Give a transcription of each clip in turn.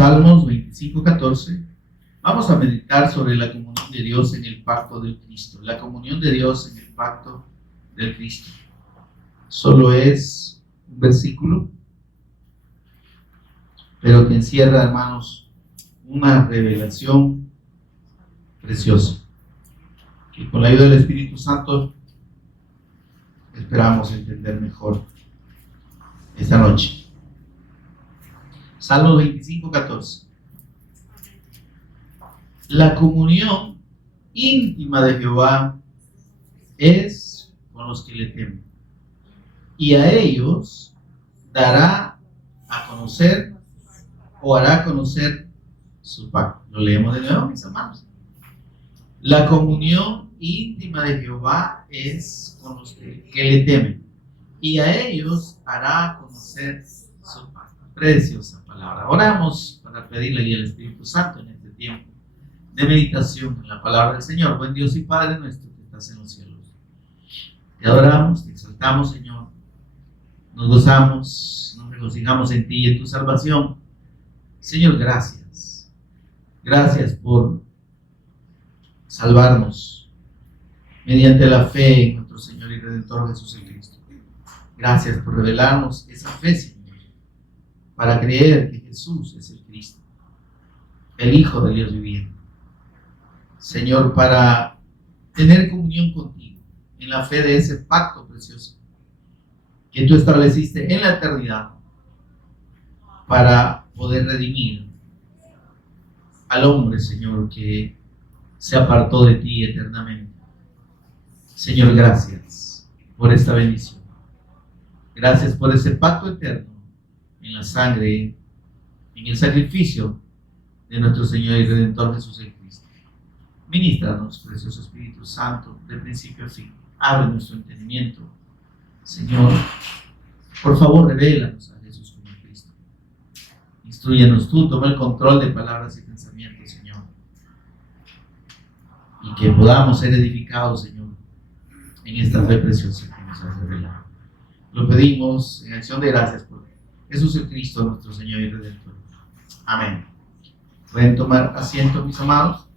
Salmos 25:14. Vamos a meditar sobre la comunión de Dios en el pacto del Cristo. La comunión de Dios en el pacto del Cristo. Solo es un versículo, pero que encierra, hermanos, una revelación preciosa, que con la ayuda del Espíritu Santo esperamos entender mejor esta noche. Salmo 25:14. La comunión íntima de Jehová es con los que le temen, y a ellos dará a conocer o hará conocer su pacto. Lo leemos de nuevo, mis amados. La comunión íntima de Jehová es con los que le temen, y a ellos hará conocer su pacto. Preciosa palabra. Oramos para pedirle guía al Espíritu Santo en este tiempo de meditación en la palabra del Señor. Buen Dios y Padre nuestro que estás en los cielos, te adoramos, te exaltamos, Señor. Nos gozamos, nos regocijamos en ti y en tu salvación. Señor, gracias. Gracias por salvarnos mediante la fe en nuestro Señor y Redentor Jesús el Cristo. Gracias por revelarnos esa fe, Señor, para creer que Jesús es el Cristo, el Hijo del Dios viviente. Señor, para tener comunión contigo en la fe de ese pacto precioso que tú estableciste en la eternidad para poder redimir al hombre, Señor, que se apartó de ti eternamente. Señor, gracias por esta bendición. Gracias por ese pacto eterno en la sangre, en el sacrificio de nuestro Señor y Redentor Jesús el Cristo. Ministranos, precioso Espíritu Santo, de principio a fin. Abre nuestro entendimiento. Señor, por favor, revélanos a Jesús como Cristo. Instrúyenos tú, toma el control de palabras y pensamientos, Señor. Y que podamos ser edificados, Señor, en esta fe preciosa que nos has revelado. Lo pedimos en acción de gracias por Jesús el Cristo, nuestro Señor y Redentor. Amén. Pueden tomar asiento, mis amados.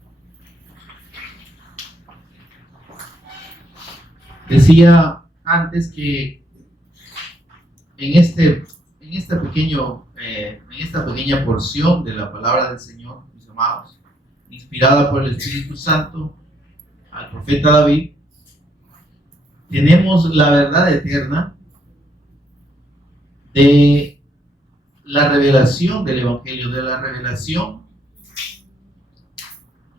Decía antes que en esta pequeña porción de la palabra del Señor, mis amados, inspirada por el Espíritu Santo al profeta David, tenemos la verdad eterna de la revelación del Evangelio, de la revelación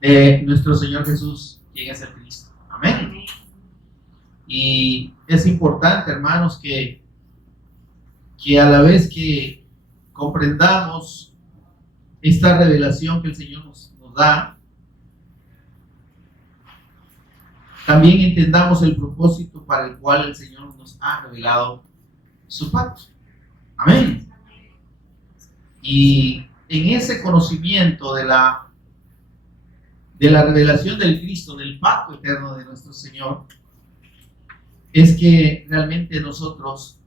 de nuestro Señor Jesús, quien es el Cristo. Amén. Y es importante, hermanos, que a la vez que comprendamos esta revelación que el Señor nos da, también entendamos el propósito para el cual el Señor nos ha revelado su pacto. Amén. Y en ese conocimiento de la revelación del Cristo, del pacto eterno de nuestro Señor, es que realmente nosotros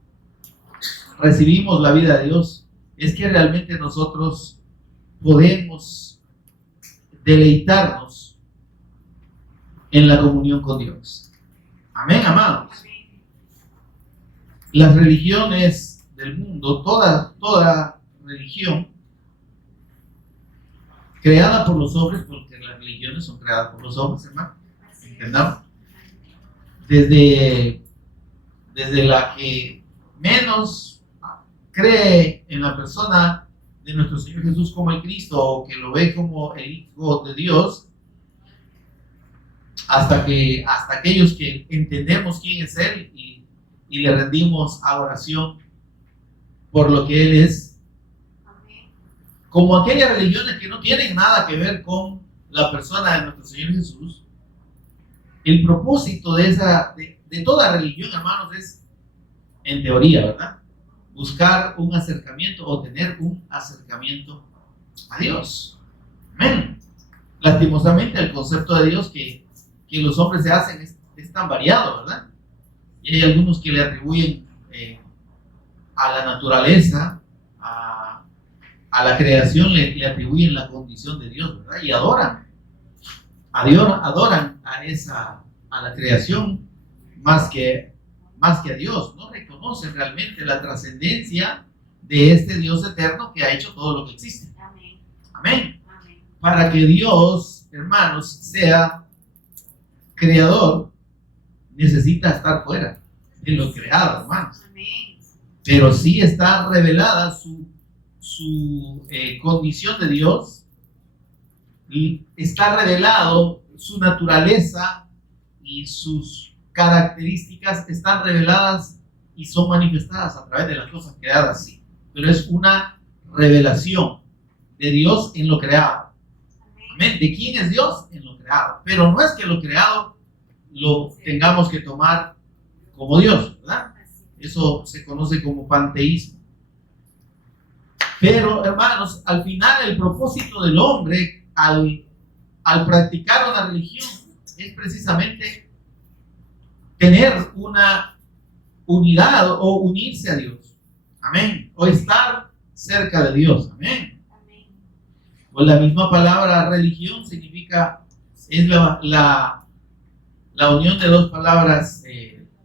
recibimos la vida de Dios, es que realmente nosotros podemos deleitarnos en la comunión con Dios. Amén, amados. Las religiones del mundo, toda religión creada por los hombres, porque las religiones son creadas por los hombres, hermano, entendamos. Desde la que menos cree en la persona de nuestro Señor Jesús como el Cristo, o que lo ve como el Hijo de Dios, hasta aquellos que entendemos quién es Él y le rendimos adoración por lo que Él es, como aquellas religiones que no tienen nada que ver con la persona de nuestro Señor Jesús. El propósito de toda religión, hermanos, es, en teoría, ¿verdad?, buscar un acercamiento o tener un acercamiento a Dios. Amén. Lastimosamente, el concepto de Dios que los hombres se hacen es tan variado, ¿verdad? Y hay algunos que le atribuyen a la naturaleza, a la creación le atribuyen la condición de Dios, ¿verdad? Y adoran a Dios, adoran a la creación más que a Dios. No reconocen realmente la trascendencia de este Dios eterno que ha hecho todo lo que existe. Amén. Amén. Amén. Para que Dios, hermanos, sea creador, necesita estar fuera de lo creado, hermanos. Amén. Pero sí está revelada su condición de Dios, y está revelado su naturaleza y sus características están reveladas y son manifestadas a través de las cosas creadas, sí. Pero es una revelación de Dios en lo creado. Amén. ¿De quién es Dios? En lo creado. Pero no es que lo creado lo tengamos que tomar como Dios, ¿verdad? Eso se conoce como panteísmo. Pero, hermanos, al final el propósito del hombre al practicar una religión es precisamente tener una unidad o unirse a Dios. Amén. O estar cerca de Dios. Amén. Pues la misma palabra religión significa, es la unión de dos palabras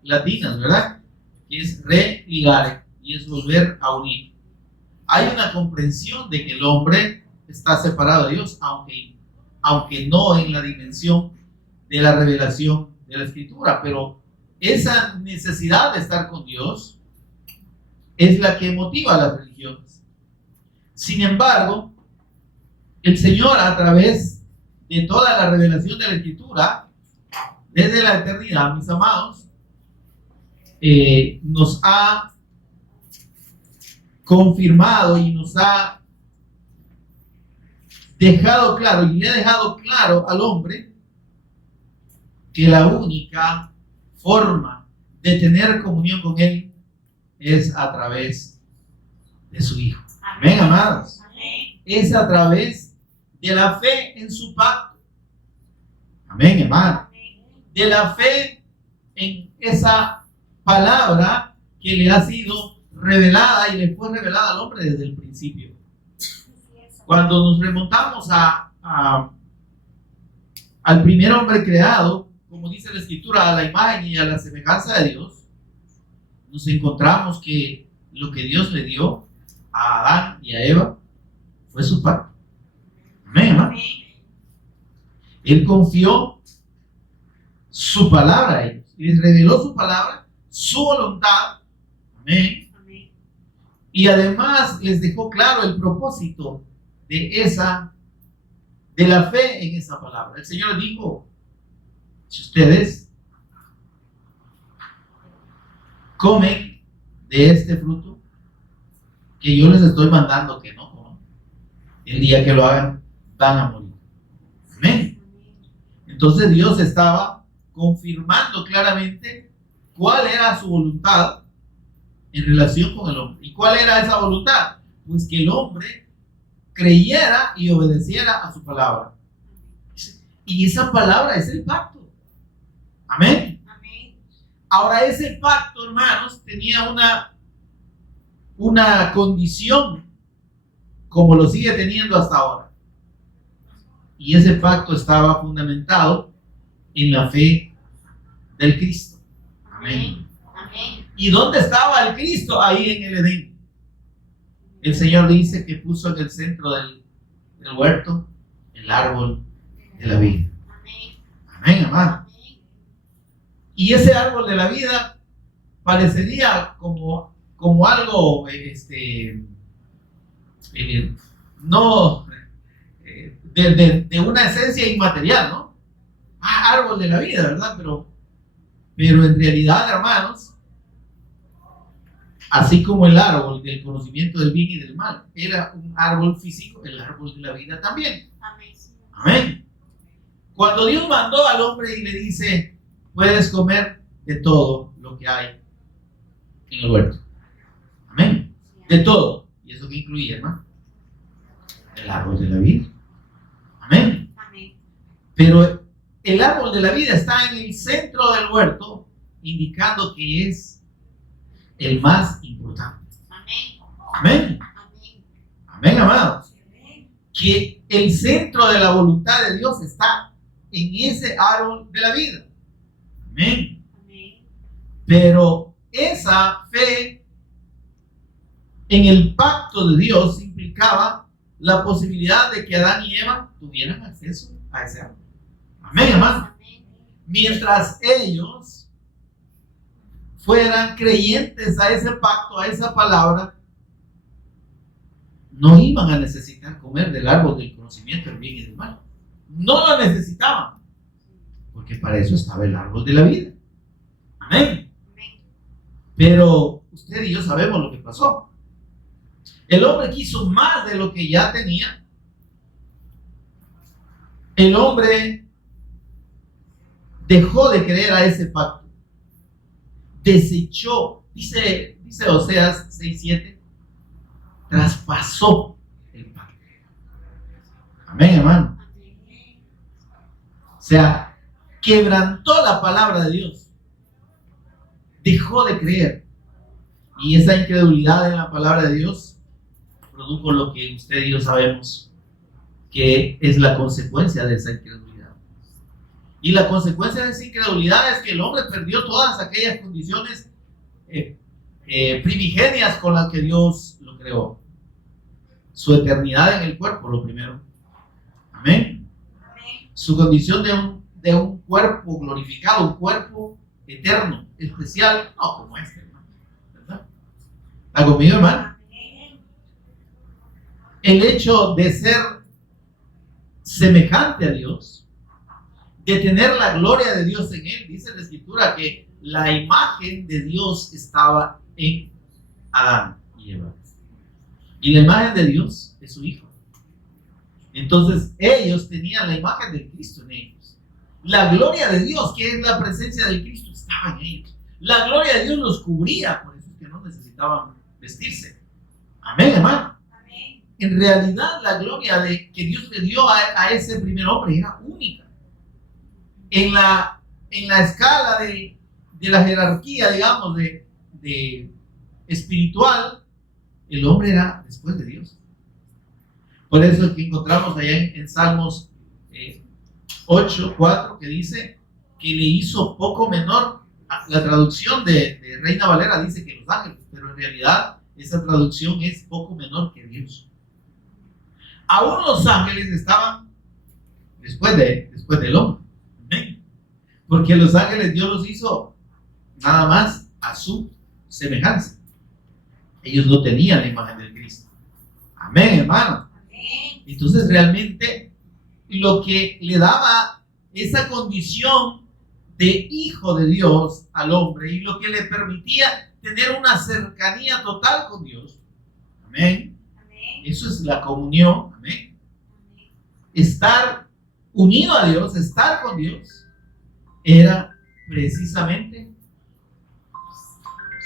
latinas, ¿verdad? Que es religare y es volver a unir. Hay una comprensión de que el hombre está separado de Dios, aunque no en la dimensión de la revelación de la Escritura, pero esa necesidad de estar con Dios es la que motiva a las religiones. Sin embargo, el Señor, a través de toda la revelación de la Escritura, desde la eternidad, mis amados, nos ha confirmado y nos ha dejado claro, y le ha dejado claro al hombre que la única forma de tener comunión con Él es a través de su Hijo. Amén, amados. Amén. Es a través de la fe en su pacto. Amén, hermano. De la fe en esa palabra que le ha sido revelada y le fue revelada al hombre desde el principio. Cuando nos remontamos al primer hombre creado, como dice la Escritura, a la imagen y a la semejanza de Dios, nos encontramos que lo que Dios le dio a Adán y a Eva fue su pacto. Amén, hermano. Él confió su palabra a ellos y les reveló su palabra, su voluntad. Amén. Y además les dejó claro el propósito de la fe en esa palabra. El Señor dijo: si ustedes comen de este fruto que yo les estoy mandando que no coman, el día que lo hagan van a morir. Amén. Entonces Dios estaba confirmando claramente cuál era su voluntad en relación con el hombre. ¿Y cuál era esa voluntad? Pues que el hombre creyera y obedeciera a su palabra. Y esa palabra es el pacto. Amén. Amén. Ahora, ese pacto, hermanos, tenía una condición, como lo sigue teniendo hasta ahora. Y ese pacto estaba fundamentado en la fe del Cristo. Amén. Amén. ¿Y dónde estaba el Cristo? Ahí en el Edén. El Señor dice que puso en el centro del huerto el árbol de la vida. Amén. Amén, hermano. Y ese árbol de la vida parecería como algo no de una esencia inmaterial, ¿no? Árbol de la vida, ¿verdad? Pero en realidad, hermanos, así como el árbol del conocimiento del bien y del mal era un árbol físico, el árbol de la vida también. Amén. Amén. Cuando Dios mandó al hombre y le dice: puedes comer de todo lo que hay en el huerto. Amén. De todo. ¿Y eso qué incluye, hermano? El árbol de la vida. Amén. Amén. Pero el árbol de la vida está en el centro del huerto, indicando que es el más importante. Amén. Amén. Amén. Amén, amados. Que el centro de la voluntad de Dios está en ese árbol de la vida. Amén. Pero esa fe en el pacto de Dios implicaba la posibilidad de que Adán y Eva tuvieran acceso a ese árbol. Amén, hermano. Mientras ellos fueran creyentes a ese pacto, a esa palabra, no iban a necesitar comer del árbol del conocimiento del bien y del mal. No lo necesitaban, porque para eso estaba el árbol de la vida. Amén. Pero usted y yo sabemos lo que pasó. El hombre quiso más de lo que ya tenía. El hombre dejó de creer a ese pacto. Desechó, dice Oseas 6:7, traspasó el pacto. Amén, hermano. O sea, quebrantó la palabra de Dios. Dejó de creer. Y esa incredulidad en la palabra de Dios produjo lo que usted y yo sabemos que es la consecuencia de esa incredulidad. Y la consecuencia de esa incredulidad es que el hombre perdió todas aquellas condiciones primigenias con las que Dios lo creó. Su eternidad en el cuerpo, lo primero. Amén. Su condición de un cuerpo glorificado, un cuerpo eterno, especial, no como este, hermano. ¿Verdad? ¿Está conmigo, hermano? El hecho de ser semejante a Dios, de tener la gloria de Dios en él, dice la Escritura que la imagen de Dios estaba en Adán y Eva. Y la imagen de Dios es su Hijo. Entonces ellos tenían la imagen de Cristo en ellos. La gloria de Dios, que es la presencia de Cristo, estaba en ellos. La gloria de Dios los cubría, por eso es que no necesitaban vestirse. Amén, hermano. Amén. En realidad la gloria que Dios le dio a ese primer hombre era única. En la escala de la jerarquía, digamos, de espiritual, el hombre era después de Dios. Por eso es que encontramos allá en Salmos 8:4 que dice que le hizo poco menor. La traducción de Reina Valera dice que los ángeles, pero en realidad esa traducción es poco menor que Dios. Aún los ángeles estaban después del hombre. ¿Amén? Porque los ángeles Dios los hizo nada más a su semejanza. Ellos no tenían la imagen del Cristo. Amén, hermano. Amén. Entonces realmente lo que le daba esa condición de hijo de Dios al hombre y lo que le permitía tener una cercanía total con Dios. Amén. Amén. Eso es la comunión. Amén. Amén. Estar unido a Dios, estar con Dios, era precisamente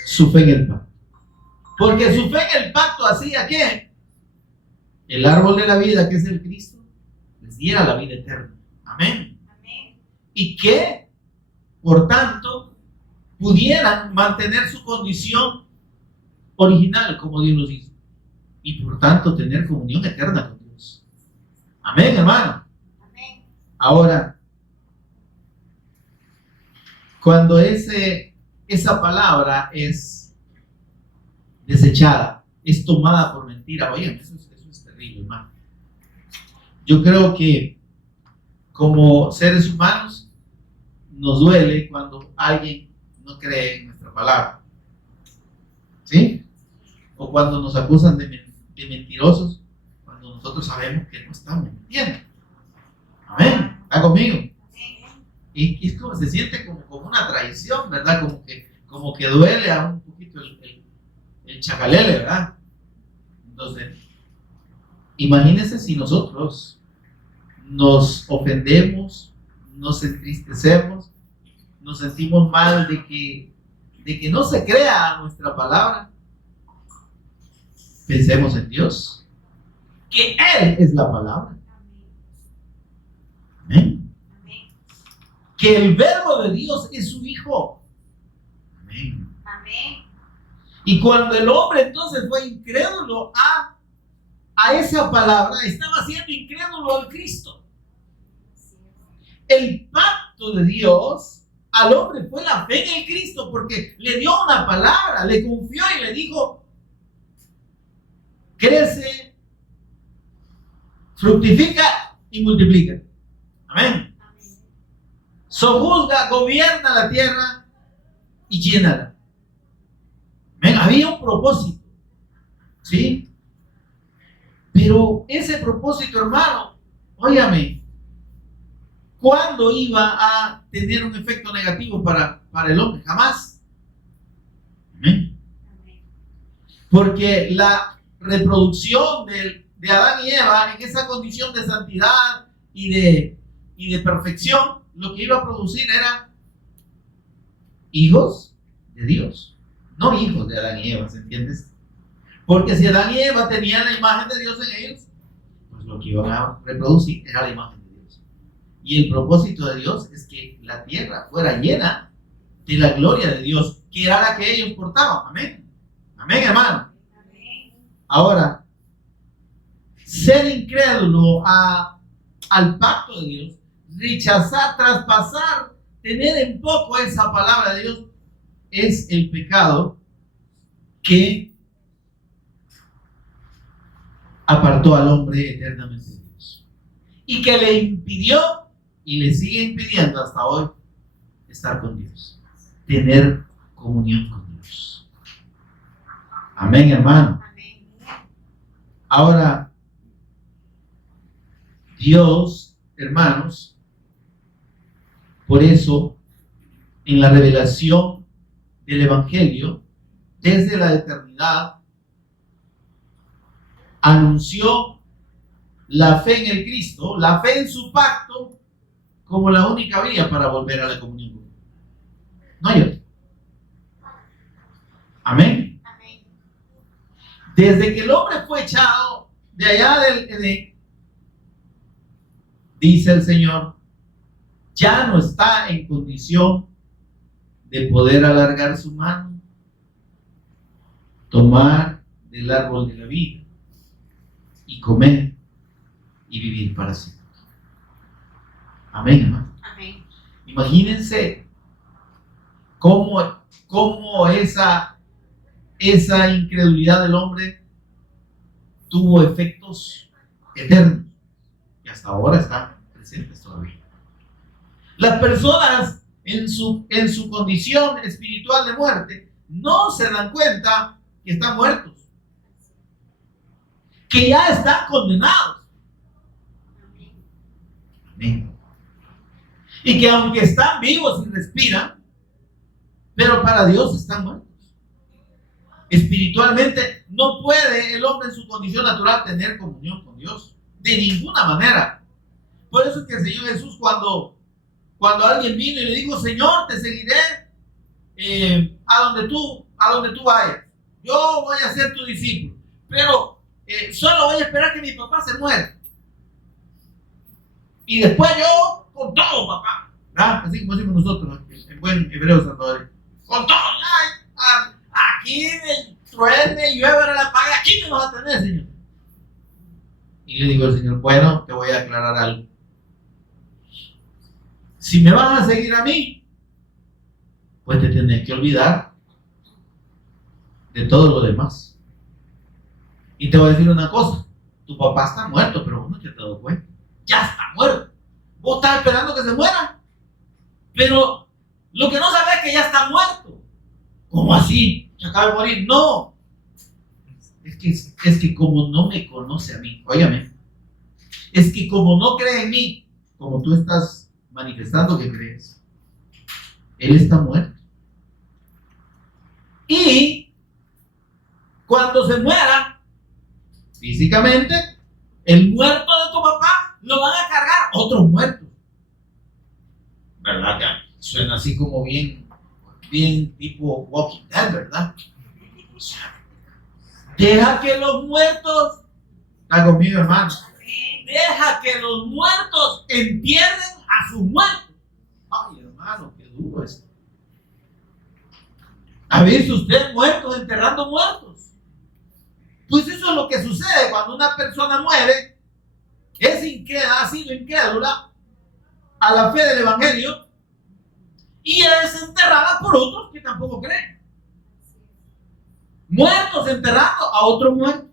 su fe en el pacto. Porque su fe en el pacto hacía que el árbol de la vida, que es el Cristo, les diera la vida eterna. Amén. Amén. Y que, por tanto, pudieran mantener su condición original como Dios los hizo. Y por tanto, tener comunión eterna con Dios. Amén, hermano. Amén. Ahora, cuando esa palabra es desechada, es tomada por mentira, oigan, eso es terrible, hermano. Yo creo que como seres humanos nos duele cuando alguien no cree en nuestra palabra, ¿sí? O cuando nos acusan de mentirosos, cuando nosotros sabemos que no estamos mintiendo. Amén. ¿Está conmigo? Y es como, se siente como una traición, ¿verdad? Como que duele a un poquito el chacalele, ¿verdad? Entonces, imagínense si nosotros nos ofendemos, nos entristecemos, nos sentimos mal de que no se crea nuestra palabra. Pensemos en Dios, que Él es la palabra. Amén. Que el verbo de Dios es su Hijo. Amén. Amén. Y cuando el hombre entonces fue incrédulo a a esa palabra, estaba siendo incrédulo al Cristo. El pacto de Dios al hombre fue la fe en el Cristo, porque le dio una palabra, le confió y le dijo: crece, fructifica y multiplica. Amén. Sojuzga, gobierna la tierra y llénala. Amén. Había un propósito, ¿sí? Pero ese propósito, hermano, óyame, ¿cuándo iba a tener un efecto negativo para el hombre? Jamás. Amén. Porque la reproducción de Adán y Eva en esa condición de santidad y de perfección, lo que iba a producir era hijos de Dios, no hijos de Adán y Eva, ¿se entiendes? Porque si Adán y Eva tenían la imagen de Dios en ellos, pues lo que iban a reproducir era la imagen de Dios. Y el propósito de Dios es que la tierra fuera llena de la gloria de Dios, que era la que ellos portaban. Amén. Amén, hermano. Amén. Ahora, ser incrédulo al pacto de Dios, rechazar, traspasar, tener en poco esa palabra de Dios, es el pecado que apartó al hombre eternamente de Dios y que le impidió y le sigue impidiendo hasta hoy estar con Dios, tener comunión con Dios. Amén, hermano. Amén. Ahora, Dios, hermanos, por eso en la revelación del Evangelio, desde la eternidad, anunció la fe en el Cristo, la fe en su pacto, como la única vía para volver a la comunión con Él. No hay otra. Amén. Amén. Desde que el hombre fue echado de allá del Edén, dice el Señor, ya no está en condición de poder alargar su mano, tomar del árbol de la vida y comer y vivir para siempre. Amén, hermano. Amén. Imagínense cómo esa incredulidad del hombre tuvo efectos eternos y hasta ahora están presentes todavía. Las personas en su condición espiritual de muerte no se dan cuenta que están muertos, que ya están condenados. Amén. Y que aunque están vivos y respiran, pero para Dios están muertos. Espiritualmente no puede el hombre en su condición natural tener comunión con Dios de ninguna manera. Por eso es que el Señor Jesús, cuando alguien vino y le dijo: Señor, te seguiré a donde tú vayas, yo voy a ser tu discípulo, pero solo voy a esperar que mi papá se muera y después yo con todo, papá, ¿verdad? Así como decimos nosotros en buen hebreo salvadoreño, con todo, aquí truene, llueve, la paga, aquí me vas a tener, Señor. Y le digo al Señor: bueno, te voy a aclarar algo. Si me vas a seguir a mí, pues te tienes que olvidar de todo lo demás. Y te voy a decir una cosa: tu papá está muerto, pero vos no te has dado cuenta. Ya está muerto. Vos estás esperando que se muera, pero lo que no sabes es que ya está muerto. ¿Cómo así? ¿Se acaba de morir? No. Es que como no me conoce a mí, óyame, es que como no cree en mí, como tú estás manifestando que crees, él está muerto. Y cuando se muera físicamente, el muerto de tu papá lo van a cargar otros muertos. ¿Verdad que suena así como bien tipo Walking Dead, verdad? O sea, deja que los muertos, está conmigo, hermano, deja que los muertos entierren a sus muertos. Ay, hermano, qué duro es. ¿Ha visto usted muertos enterrando muertos? Pues eso es lo que sucede cuando una persona muere, es incrédula, ha sido incrédula a la fe del Evangelio y es enterrada por otros que tampoco creen. Muertos enterrando a otro muerto.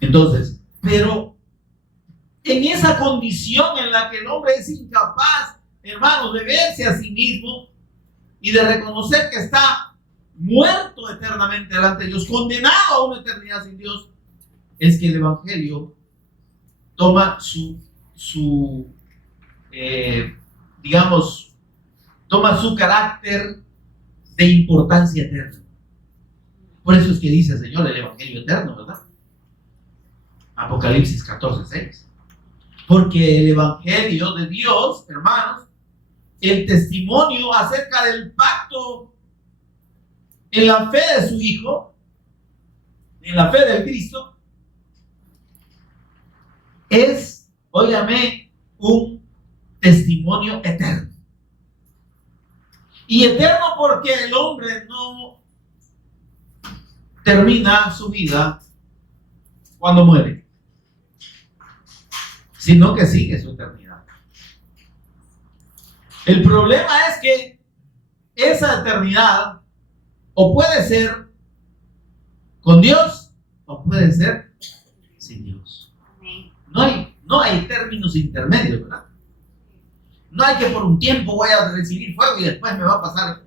Entonces, pero en esa condición en la que el hombre es incapaz, hermanos, de verse a sí mismo y de reconocer que está muerto eternamente delante de Dios, condenado a una eternidad sin Dios, es que el Evangelio toma toma su carácter de importancia eterna. Por eso es que dice el Señor el Evangelio eterno, ¿verdad? Apocalipsis 14:6. Porque el Evangelio de Dios, hermanos, el testimonio acerca del pacto en la fe de su Hijo, en la fe del Cristo, es, óigame, un testimonio eterno. Y eterno porque el hombre no termina su vida cuando muere, sino que sigue su eternidad. El problema es que esa eternidad o puede ser con Dios o puede ser sin Dios. No hay términos intermedios, ¿verdad? No hay que por un tiempo voy a recibir fuego y después me va a pasar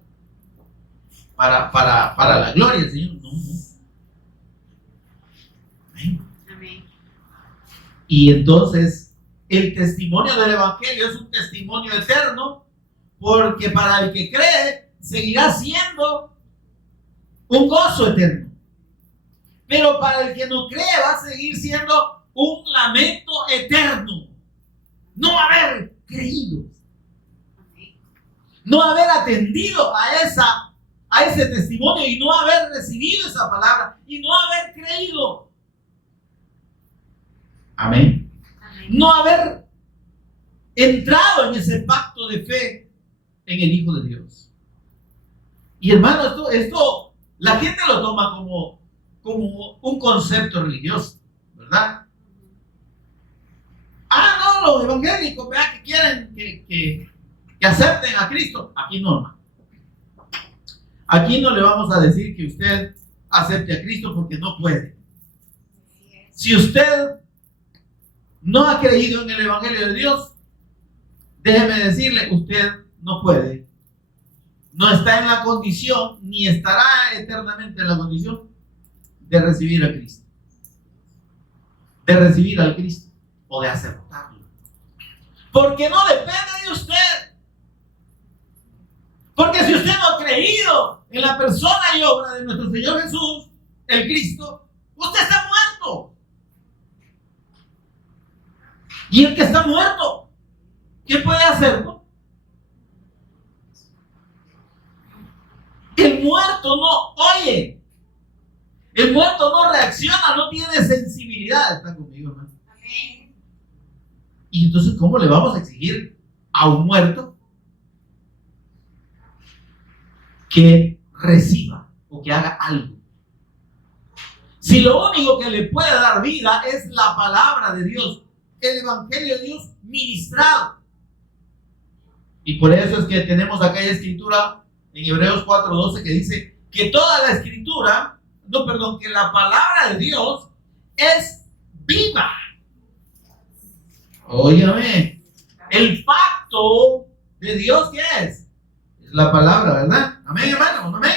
para la gloria del Señor. No. Amén. Y entonces el testimonio del Evangelio es un testimonio eterno, porque para el que cree seguirá siendo un gozo eterno. Pero para el que no cree va a seguir siendo un lamento eterno. No haber creído, no haber atendido a ese testimonio y no haber recibido esa palabra y no haber creído. Amén. No haber entrado en ese pacto de fe en el Hijo de Dios. Y hermano, esto la gente lo toma como un concepto religioso, ¿verdad? No, los evangélicos, vean que quieren que acepten a Cristo. Aquí no, hermano. Aquí no le vamos a decir que usted acepte a Cristo porque no puede. Si usted no ha creído en el Evangelio de Dios, déjeme decirle, usted no puede. No está en la condición, ni estará eternamente en la condición de recibir a Cristo. De recibir al Cristo o de aceptarlo. Porque no depende de usted. Porque si usted no ha creído en la persona y obra de nuestro Señor Jesús, el Cristo, usted está muerto. Y el que está muerto, ¿qué puede hacerlo? El muerto no oye. El muerto no reacciona, no tiene sensibilidad. ¿Está conmigo, hermano? Amén. Y entonces, ¿cómo le vamos a exigir a un muerto que reciba o que haga algo? Si lo único que le puede dar vida es la palabra de Dios, el Evangelio de Dios ministrado. Y por eso es que tenemos aquella escritura en Hebreos 4:12 que dice que toda la escritura, que la palabra de Dios es viva. Óigame, el pacto de Dios, ¿qué es? Es la palabra, ¿verdad? Amén, hermano, amén.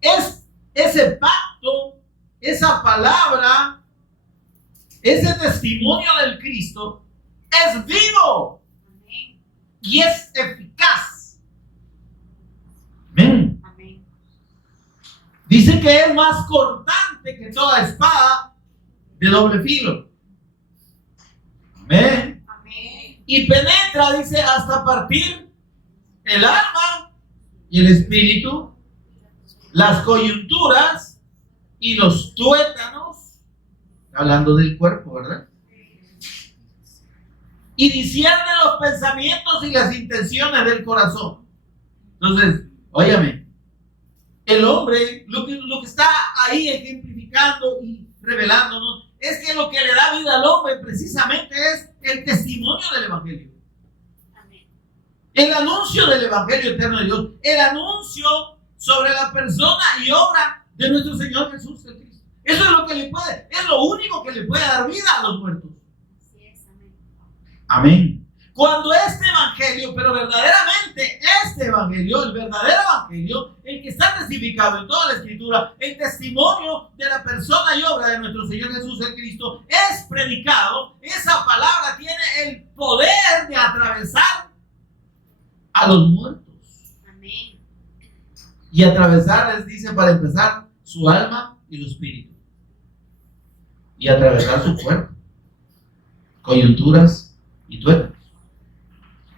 Es ese pacto, esa palabra, ese testimonio del Cristo es vivo y es eficaz. Amén. Dice que es más cortante que toda espada de doble filo. Amén. Y penetra, dice, hasta partir el alma y el espíritu, las coyunturas y los tuétanos, hablando del cuerpo, ¿verdad? Y discierne los pensamientos y las intenciones del corazón. Entonces, óyame, el hombre, lo que está ahí ejemplificando y revelándonos, es que lo que le da vida al hombre precisamente es el testimonio del Evangelio. Amén. El anuncio del Evangelio eterno de Dios, el anuncio sobre la persona y obra de nuestro Señor Jesús el Cristo. Eso es lo que le puede, es lo único que le puede dar vida a los muertos. Así es, amén. Amén. Cuando este evangelio, pero verdaderamente este evangelio, el verdadero evangelio, el que está testificado en toda la escritura, el testimonio de la persona y obra de nuestro Señor Jesús el Cristo es predicado, esa palabra tiene el poder de atravesar a los muertos. Amén. Y atravesar, les dice, para empezar, su alma y su espíritu. Y atravesar su cuerpo, coyunturas y tuétanos.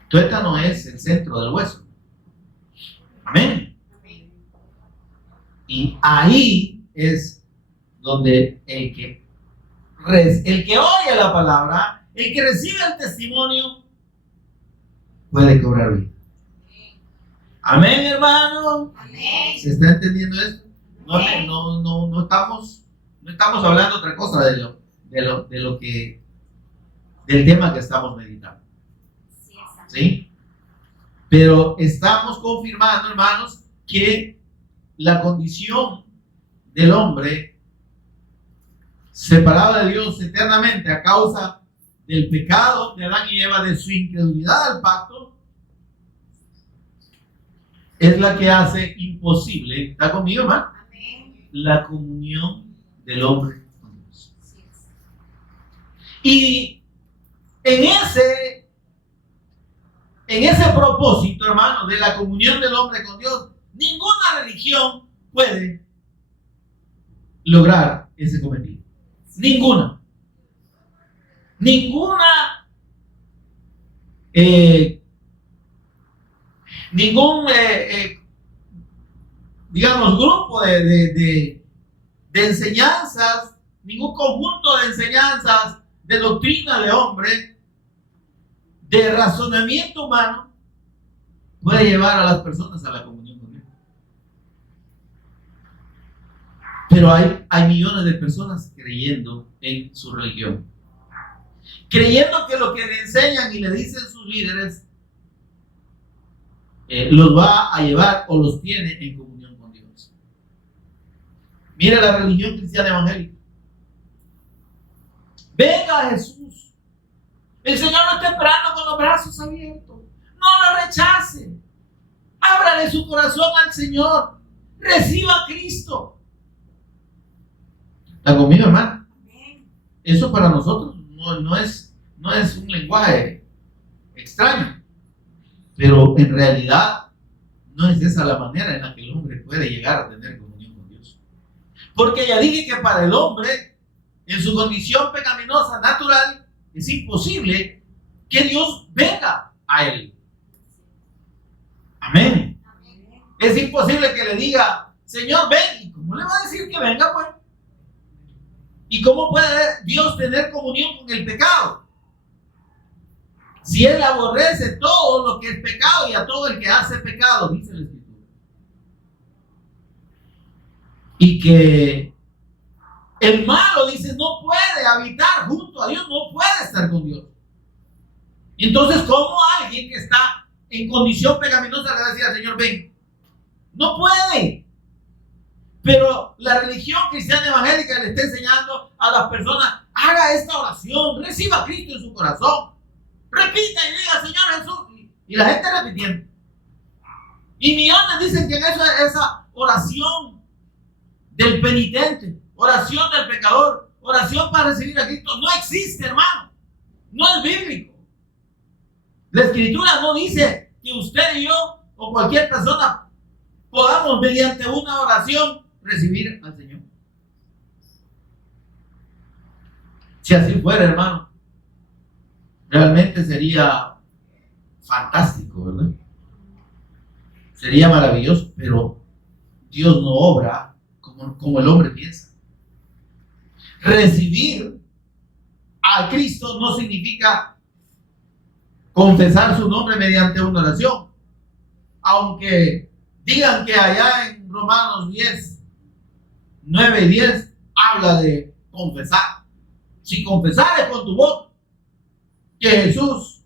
Tuétano es el centro del hueso. Amén. Amén. Y ahí es donde el que oye la palabra, el que recibe el testimonio, puede cobrar vida. Amén, hermano. Amén. ¿Se está entendiendo esto? No estamos hablando otra cosa del tema que estamos meditando. ¿Sí? Pero estamos confirmando, hermanos, que la condición del hombre separado de Dios eternamente a causa del pecado de Adán y Eva, de su incredulidad al pacto, es la que hace imposible, ¿está conmigo, hermano? Amén. La comunión del hombre con Dios. Y en ese propósito, hermano, de la comunión del hombre con Dios, ninguna religión puede lograr ese cometido. Ninguna. Ningún digamos, grupo de enseñanzas, ningún conjunto de enseñanzas, de doctrina de hombre, de razonamiento humano, puede llevar a las personas a la comunión con Dios. Pero hay millones de personas creyendo en su religión, creyendo que lo que le enseñan y le dicen sus líderes los va a llevar o los tiene en comunión con Dios. Mira la religión cristiana evangélica. Venga a Jesús. El Señor lo está esperando con los brazos abiertos. No lo rechace. Ábrale su corazón al Señor. Reciba a Cristo. ¿Está conmigo, hermano? Eso para nosotros no es un lenguaje extraño. Pero en realidad no es esa la manera en la que el hombre puede llegar a tener comunión con Dios. Porque ya dije que para el hombre, en su condición pecaminosa natural, es imposible que Dios venga a él. Amén. Es imposible que le diga, Señor, ven. ¿Y cómo le va a decir que venga, pues? ¿Y cómo puede Dios tener comunión con el pecado? Si Él aborrece todo lo que es pecado y a todo el que hace pecado, dice la Escritura. Y que el malo, dice, no puede habitar junto a Dios, no puede estar con Dios. Entonces, ¿cómo alguien que está en condición pecaminosa le va a decir al Señor, ven? No puede. Pero la religión cristiana evangélica le está enseñando a las personas, haga esta oración, reciba a Cristo en su corazón. Repita y diga, Señor Jesús. Y la gente repitiendo. Y millones dicen que en esa oración del penitente, oración del pecador, oración para recibir a Cristo, no existe, hermano. No es bíblico. La Escritura no dice que usted y yo o cualquier persona podamos mediante una oración recibir al Señor. Si así fuera, hermano, realmente sería fantástico, ¿verdad? Sería maravilloso, pero Dios no obra como el hombre piensa. Recibir a Cristo no significa confesar su nombre mediante una oración. Aunque digan que allá en Romanos 10, 9 y 10 habla de confesar. Si confesares con tu boca que Jesús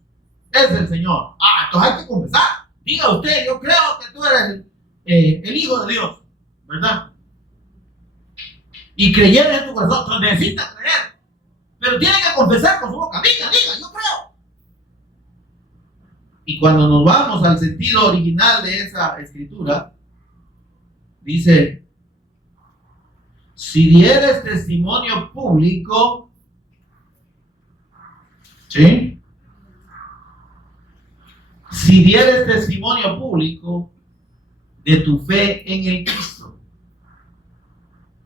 es el Señor, entonces hay que confesar. Diga usted, yo creo que tú eres el Hijo de Dios, ¿verdad? Y creyendo en tu corazón, entonces necesitas creer, pero tiene que confesar con su boca. Diga, yo creo. Y cuando nos vamos al sentido original de esa escritura, dice: si dieres testimonio público, ¿sí? Si dieres testimonio público de tu fe en el Cristo,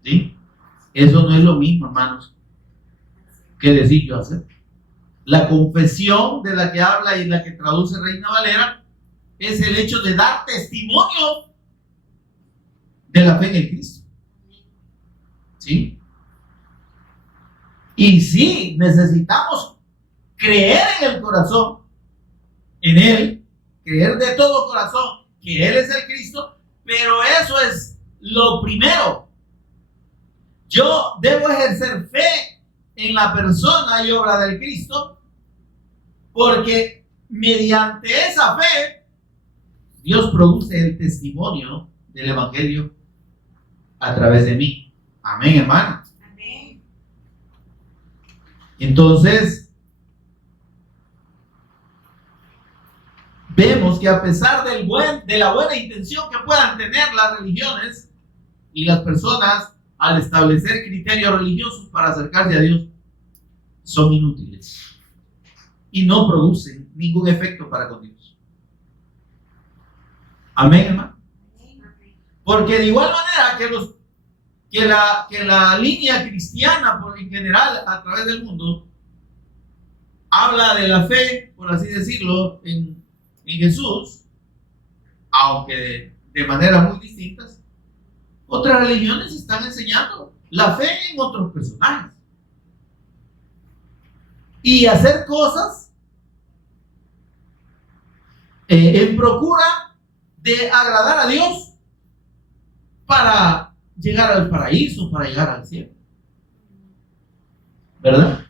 ¿sí? Eso no es lo mismo, hermanos, que decir yo hacer. La confesión de la que habla y la que traduce Reina Valera es el hecho de dar testimonio de la fe en el Cristo, ¿sí? Y sí, necesitamos creer en el corazón, en Él, creer de todo corazón que Él es el Cristo, pero eso es lo primero. Yo debo ejercer fe en la persona y obra del Cristo, porque mediante esa fe Dios produce el testimonio del Evangelio a través de mí. Amén, hermano. Amén. Entonces, vemos que a pesar de la buena intención que puedan tener las religiones y las personas al establecer criterios religiosos para acercarse a Dios, son inútiles y no producen ningún efecto para con Dios. Amén, hermano. Porque de igual manera que la línea cristiana en general a través del mundo habla de la fe, por así decirlo, en Jesús, aunque de maneras muy distintas, otras religiones están enseñando la fe en otros personajes y hacer cosas en procura de agradar a Dios para llegar al paraíso, para llegar al cielo, ¿verdad?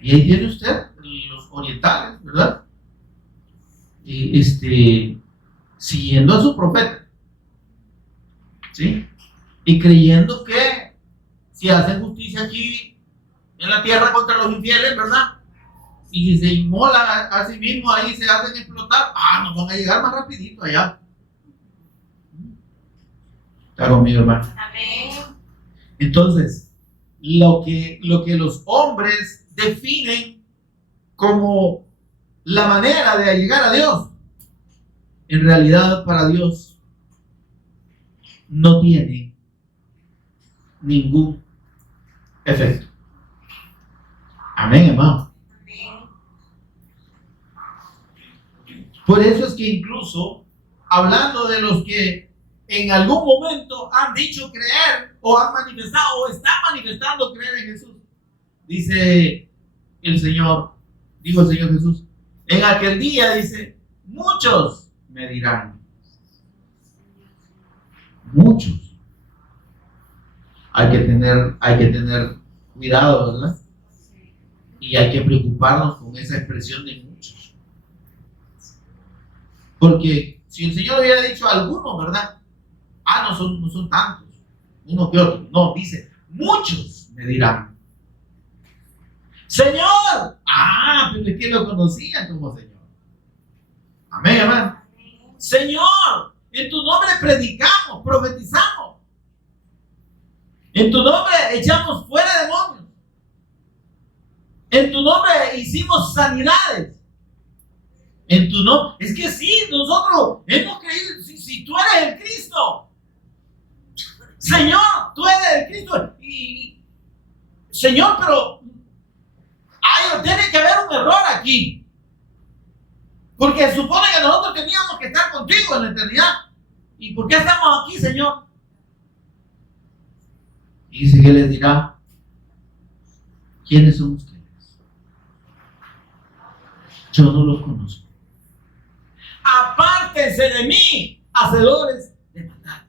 Y ahí tiene usted los orientales, ¿verdad? Siguiendo a su profeta, ¿sí? Y creyendo que si hacen justicia aquí en la tierra contra los infieles, ¿verdad? Y si se inmolan a sí mismos, ahí se hacen explotar, nos van a llegar más rapidito allá. ¿Está conmigo, hermano? Amén. Entonces, lo que los hombres definen como la manera de llegar a Dios, en realidad para Dios no tiene ningún efecto. Amén, hermano. Amén. Por eso es que incluso hablando de los que en algún momento han dicho creer o han manifestado o están manifestando creer en Jesús, dice el Señor Jesús, en aquel día dice, muchos me dirán, muchos. Hay que tener cuidado, ¿verdad? Y hay que preocuparnos con esa expresión de muchos. Porque si el Señor hubiera dicho algunos, ¿verdad? No son tantos, uno que otro. No, dice, muchos me dirán, Señor. Pero es que lo conocían como Señor. Amén, hermano. Señor, en tu nombre predicamos, profetizamos. En tu nombre echamos fuera demonios. En tu nombre hicimos sanidades. En tu nombre. Es que sí, nosotros hemos creído. Si tú eres el Cristo, Señor, tú eres el Cristo. Señor, pero tiene que haber un error aquí. Porque supone que nosotros teníamos que estar contigo en la eternidad. ¿Y por qué estamos aquí, Señor? Y dice que les dirá, ¿quiénes son ustedes? Yo no los conozco. Apártense de mí, hacedores de maldad.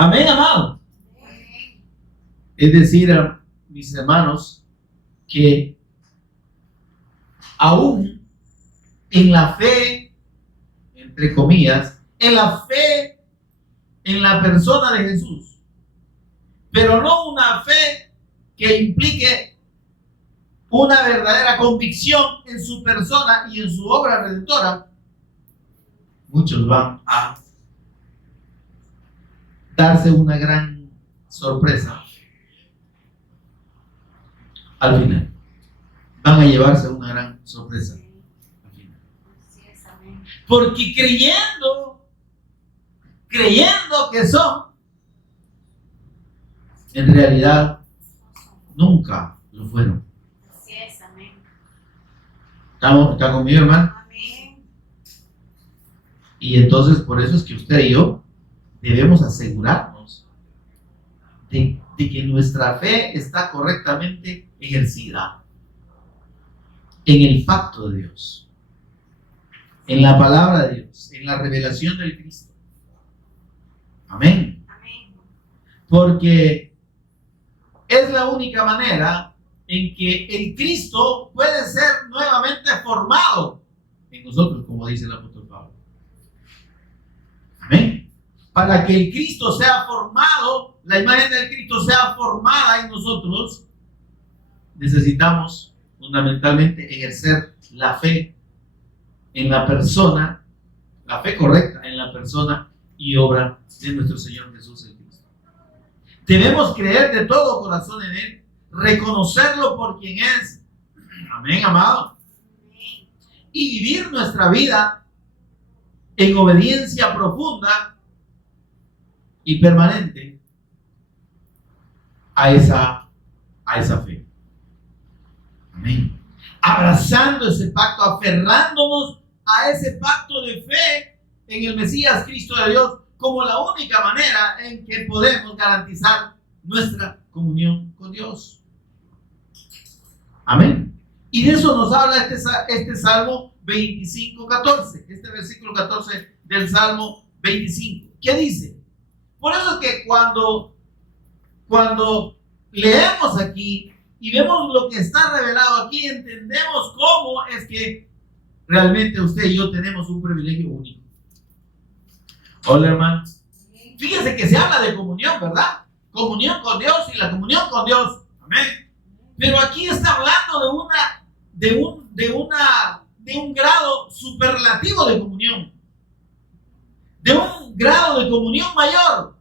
Amén, amado. Amén. Es decir, mis hermanos, que aún en la fe, entre comillas, en la fe en la persona de Jesús, pero no una fe que implique una verdadera convicción en su persona y en su obra redentora, muchos van a darse una gran sorpresa al final. Van a llevarse una gran sorpresa al final. Así es, amén. Porque creyendo que son, en realidad nunca lo fueron. Así es, amén. ¿Está conmigo, hermano? Amén. Y entonces por eso es que usted y yo debemos asegurarnos de que nuestra fe está correctamente ejercida en el pacto de Dios, en la palabra de Dios, en la revelación del Cristo. Amén. Amén. Porque es la única manera en que el Cristo puede ser nuevamente formado en nosotros, como dice el apóstol Pablo. Amén. Para que el Cristo sea formado, la imagen del Cristo sea formada en nosotros, necesitamos fundamentalmente ejercer la fe en la persona, la fe correcta en la persona y obra de nuestro Señor Jesús el Cristo. Debemos creer de todo corazón en Él, reconocerlo por quien es. Amén, amado. Amén. Y vivir nuestra vida en obediencia profunda y permanente a esa fe. Amén. Abrazando ese pacto, aferrándonos a ese pacto de fe en el Mesías Cristo de Dios como la única manera en que podemos garantizar nuestra comunión con Dios. Amén. Y de eso nos habla este Salmo 25:14, este versículo 14 del Salmo 25. ¿Qué dice? Por eso es que cuando leemos aquí y vemos lo que está revelado aquí, entendemos cómo es que realmente usted y yo tenemos un privilegio único. Hola, hermanos. Fíjense que se habla de comunión, ¿verdad? Comunión con Dios y la comunión con Dios. Amén. Pero aquí está hablando de un grado superlativo de comunión. De un grado de comunión mayor.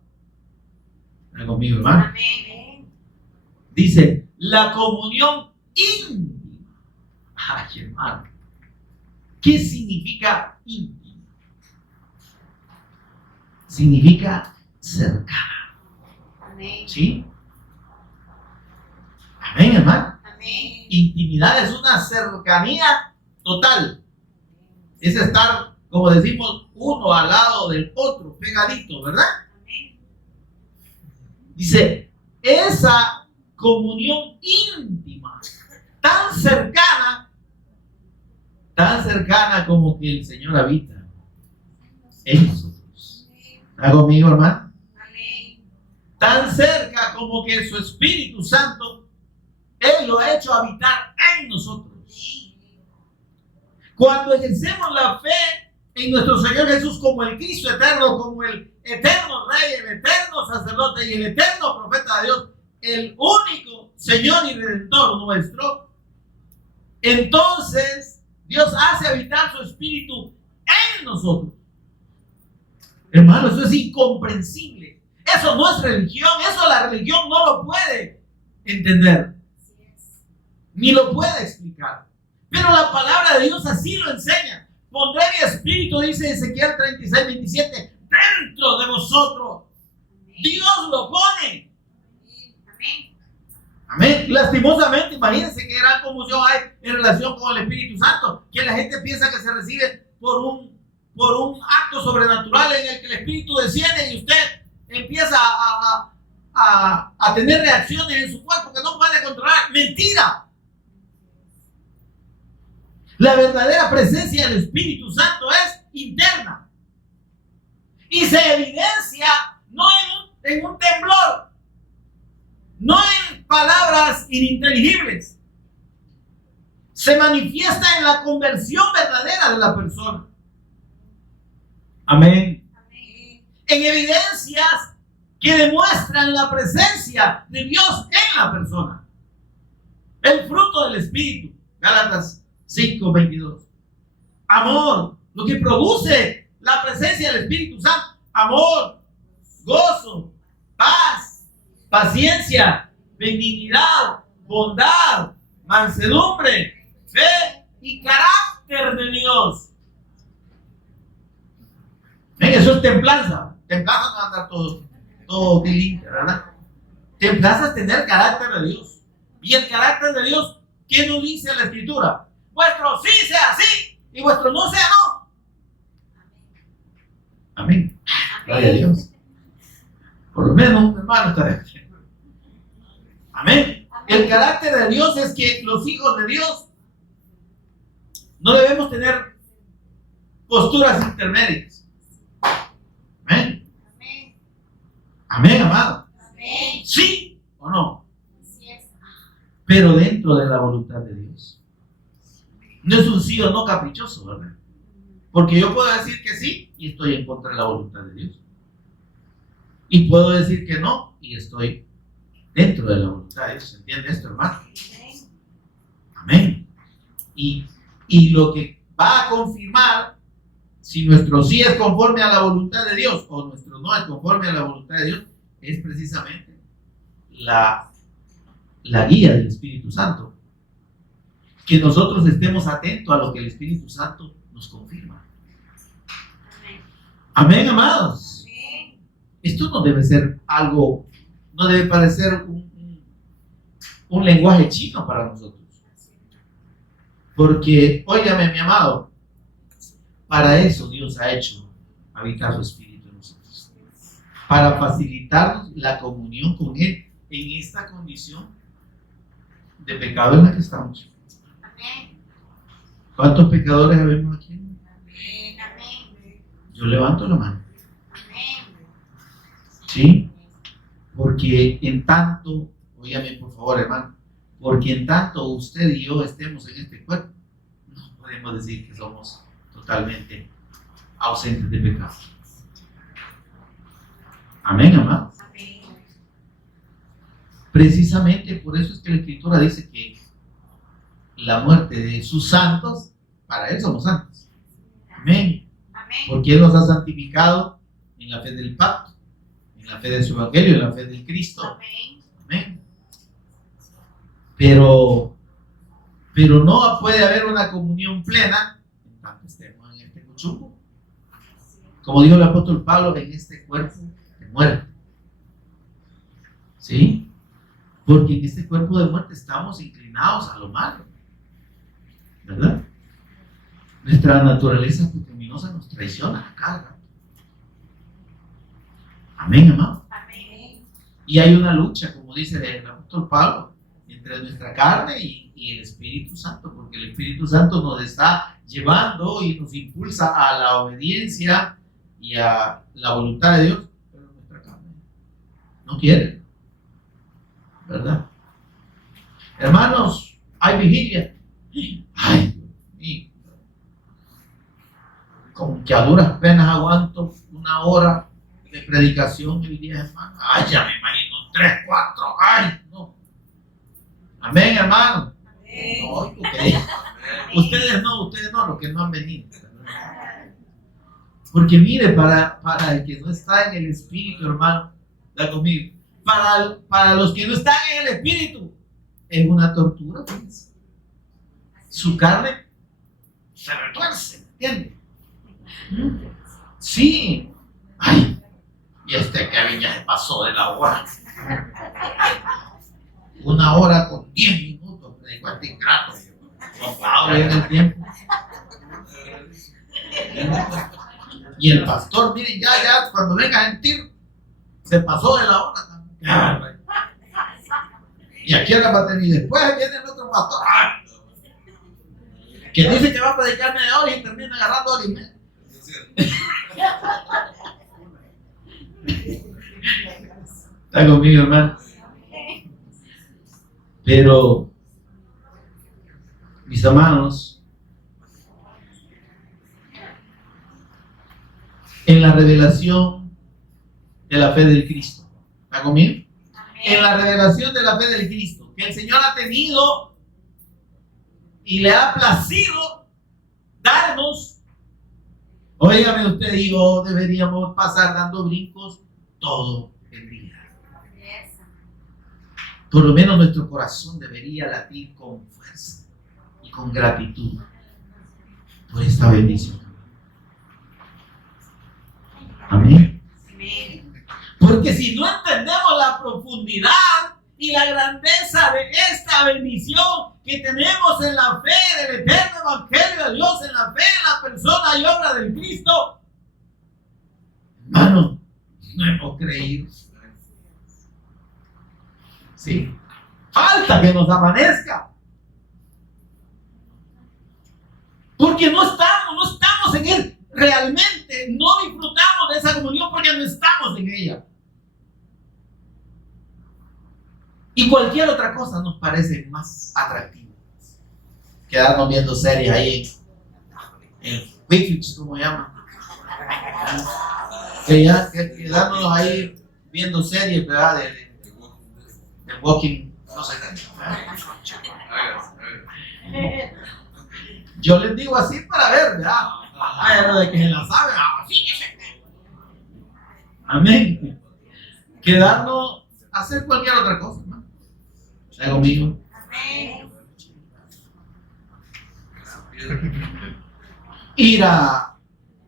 ¿Está conmigo, hermano? Amén. Dice, la comunión íntima. Ay, hermano. ¿Qué significa íntima? Significa cercana. Amén. ¿Sí? Amén, hermano. Amén. Intimidad es una cercanía total. Es estar, como decimos, uno al lado del otro, pegadito, ¿verdad? Amén. Dice, esa comunión íntima, tan cercana como que el Señor habita en nosotros. ¿Está conmigo, hermano? Amén. Tan cerca como que su Espíritu Santo, Él lo ha hecho habitar en nosotros. Cuando ejercemos la fe en nuestro Señor Jesús como el Cristo eterno, como el eterno Rey, el eterno sacerdote y el eterno profeta de Dios, el único Señor y Redentor nuestro, entonces Dios hace habitar su Espíritu en nosotros. Hermano, eso es incomprensible. Eso no es religión. Eso la religión no lo puede entender, Así es. ni lo puede explicar. Pero la palabra de Dios así lo enseña. Pondré mi espíritu, dice Ezequiel 36:27, dentro de vosotros. Amén. Dios lo pone. Amén. Amén. Lastimosamente, imagínense qué gran confusión hay en relación con el Espíritu Santo, que la gente piensa que se recibe por un acto sobrenatural en el que el Espíritu desciende y usted empieza a tener reacciones en su cuerpo que no puede controlar. ¡Mentira! La verdadera presencia del Espíritu Santo es interna y se evidencia no en un temblor, no en palabras ininteligibles. Se manifiesta en la conversión verdadera de la persona. Amén. Amén. En evidencias que demuestran la presencia de Dios en la persona. El fruto del Espíritu. Gálatas 5:22. Amor, lo que produce la presencia del Espíritu Santo. Amor, gozo, paz, paciencia, benignidad, bondad, mansedumbre, fe y carácter de Dios. ¿Ven? Eso es templanza. Templanza no va a andar todo bilingüe, ¿verdad? Templanza es tener carácter de Dios. Y el carácter de Dios, ¿qué nos dice la Escritura? Vuestro sí sea sí y vuestro no sea no. Amén. Gloria a Dios. Por lo menos, hermano, está bien. Amén. El carácter de Dios es que los hijos de Dios no debemos tener posturas intermedias. Amén. Amén. Amén, amado. Amén. ¿Sí o no? Así es. Pero dentro de la voluntad de Dios. No es un sí o no caprichoso, ¿verdad? Porque yo puedo decir que sí y estoy en contra de la voluntad de Dios. Y puedo decir que no y estoy dentro de la voluntad de Dios. ¿Se entiende esto, hermano? Amén. Y lo que va a confirmar si nuestro sí es conforme a la voluntad de Dios o nuestro no es conforme a la voluntad de Dios es precisamente la guía del Espíritu Santo. Que nosotros estemos atentos a lo que el Espíritu Santo nos confirma. Amén. Amén, amados. Amén. Esto no debe ser algo, no debe parecer un lenguaje chino para nosotros. Porque, óigame, mi amado, para eso Dios ha hecho habitar su Espíritu en nosotros. Para facilitarnos la comunión con Él en esta condición de pecado en la que estamos. Amén. ¿Cuántos pecadores habemos aquí? Amén. Amén. Yo levanto la mano. Amén. ¿Sí? Porque en tanto, óigame por favor, hermano, porque en tanto usted y yo estemos en este cuerpo, no podemos decir que somos totalmente ausentes de pecado. Amén, amado. Amén. Precisamente por eso es que la Escritura dice que la muerte de sus santos, para Él somos santos. Amén. Amén. Porque Él nos ha santificado en la fe del pacto, en la fe de su evangelio, en la fe del Cristo. Amén. Amén. Pero no puede haber una comunión plena en tanto estemos en este cuchumbo. Como dijo el apóstol Pablo, en este cuerpo de muerte. ¿Sí? Porque en este cuerpo de muerte estamos inclinados a lo malo. ¿Verdad? Nuestra naturaleza pecaminosa nos traiciona a cada rato. Amén, amado. Amén. Y hay una lucha, como dice el apóstol Pablo, entre nuestra carne y el Espíritu Santo, porque el Espíritu Santo nos está llevando y nos impulsa a la obediencia y a la voluntad de Dios, pero nuestra carne no quiere, ¿verdad? Hermanos, hay vigilia. Ay, Dios mío. Como que a duras penas aguanto una hora de predicación el día de semana. Ay, ya me imagino 3, 4, ay, no. Amén, hermano. Amén. No, okay. Ustedes no, los que no han venido. Porque mire, para el que no está en el Espíritu, hermano, da conmigo. Para los que no están en el Espíritu, es una tortura, pues. Su carne se retuerce, ¿entiendes? Sí. Ay, y que ya se pasó de la hora. 1 hora con 10 minutos, predicó este ingrato. No en el tiempo. Y el pastor, miren, ya, cuando venga a sentir, se pasó de la hora también. Y aquí ahora va a tener, y después viene el otro pastor, que dice que va a predicar media hora y termina agarrando hora y media. ¿Está conmigo, hermano? Pero, mis hermanos, en la revelación de la fe del Cristo, ¿está conmigo? En la revelación de la fe del Cristo, que el Señor ha tenido y le ha placido darnos, óigame usted y yo, deberíamos pasar dando brincos todo el día. Por lo menos nuestro corazón debería latir con fuerza y con gratitud por esta bendición. Amén. Porque si no entendemos la profundidad y la grandeza de esta bendición que tenemos en la fe del eterno evangelio de Dios, en la fe en la persona y obra del Cristo, hermano, no hemos creído. Sí, falta que nos amanezca, porque no estamos en él realmente, no disfrutamos de esa comunión porque no estamos en ella. Y cualquier otra cosa nos parece más atractiva. Quedarnos viendo series ahí en Netflix, ¿cómo se llama? Quedarnos ahí viendo series, ¿verdad? De Walking, no sé qué. Yo les digo así para ver, ¿verdad? Pero de que se la sabe, amén. Quedarnos a hacer cualquier otra cosa, ¿no? ¿Está conmigo? Amén.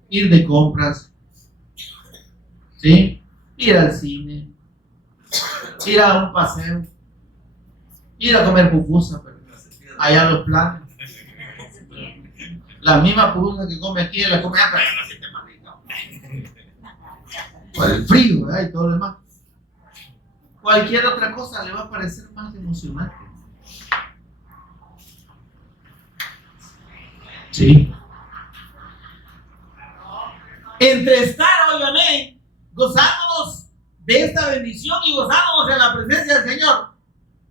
Ir de compras, ¿sí? Ir al cine, ir a un paseo, ir a comer pupusas, allá en los planes. La misma pupusa que come aquí, la come acá, pero no siente más rica. Por el frío, ¿verdad? Y todo lo demás. Cualquier otra cosa le va a parecer más emocionante. Sí. Entre estar, óigame, gozándonos de esta bendición y gozándonos en la presencia del Señor,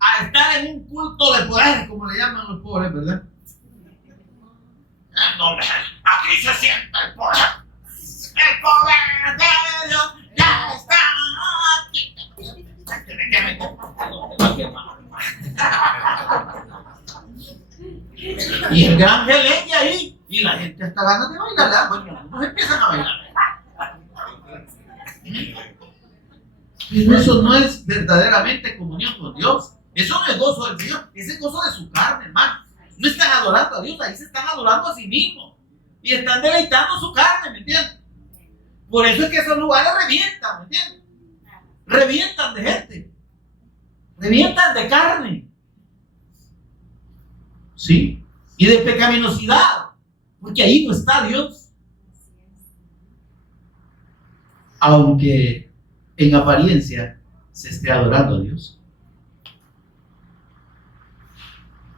a estar en un culto de poder, como le llaman los pobres, ¿verdad? No, aquí se siente el poder. El poder de Dios ya está aquí. Y el gran gelengue ahí, y la gente hasta ganas de bailar, bueno, nos empiezan a bailar. Pero eso no es verdaderamente comunión con Dios. Eso no es gozo del Señor, ese es gozo de su carne, hermano. No están adorando a Dios, ahí se están adorando a sí mismos. Y están deleitando su carne, ¿me entiendes? Por eso es que esos lugares revientan, ¿me entiendes? Revientan de gente. Revientan de carne. ¿Sí? Y de pecaminosidad. Porque ahí no está Dios. Aunque en apariencia se esté adorando a Dios.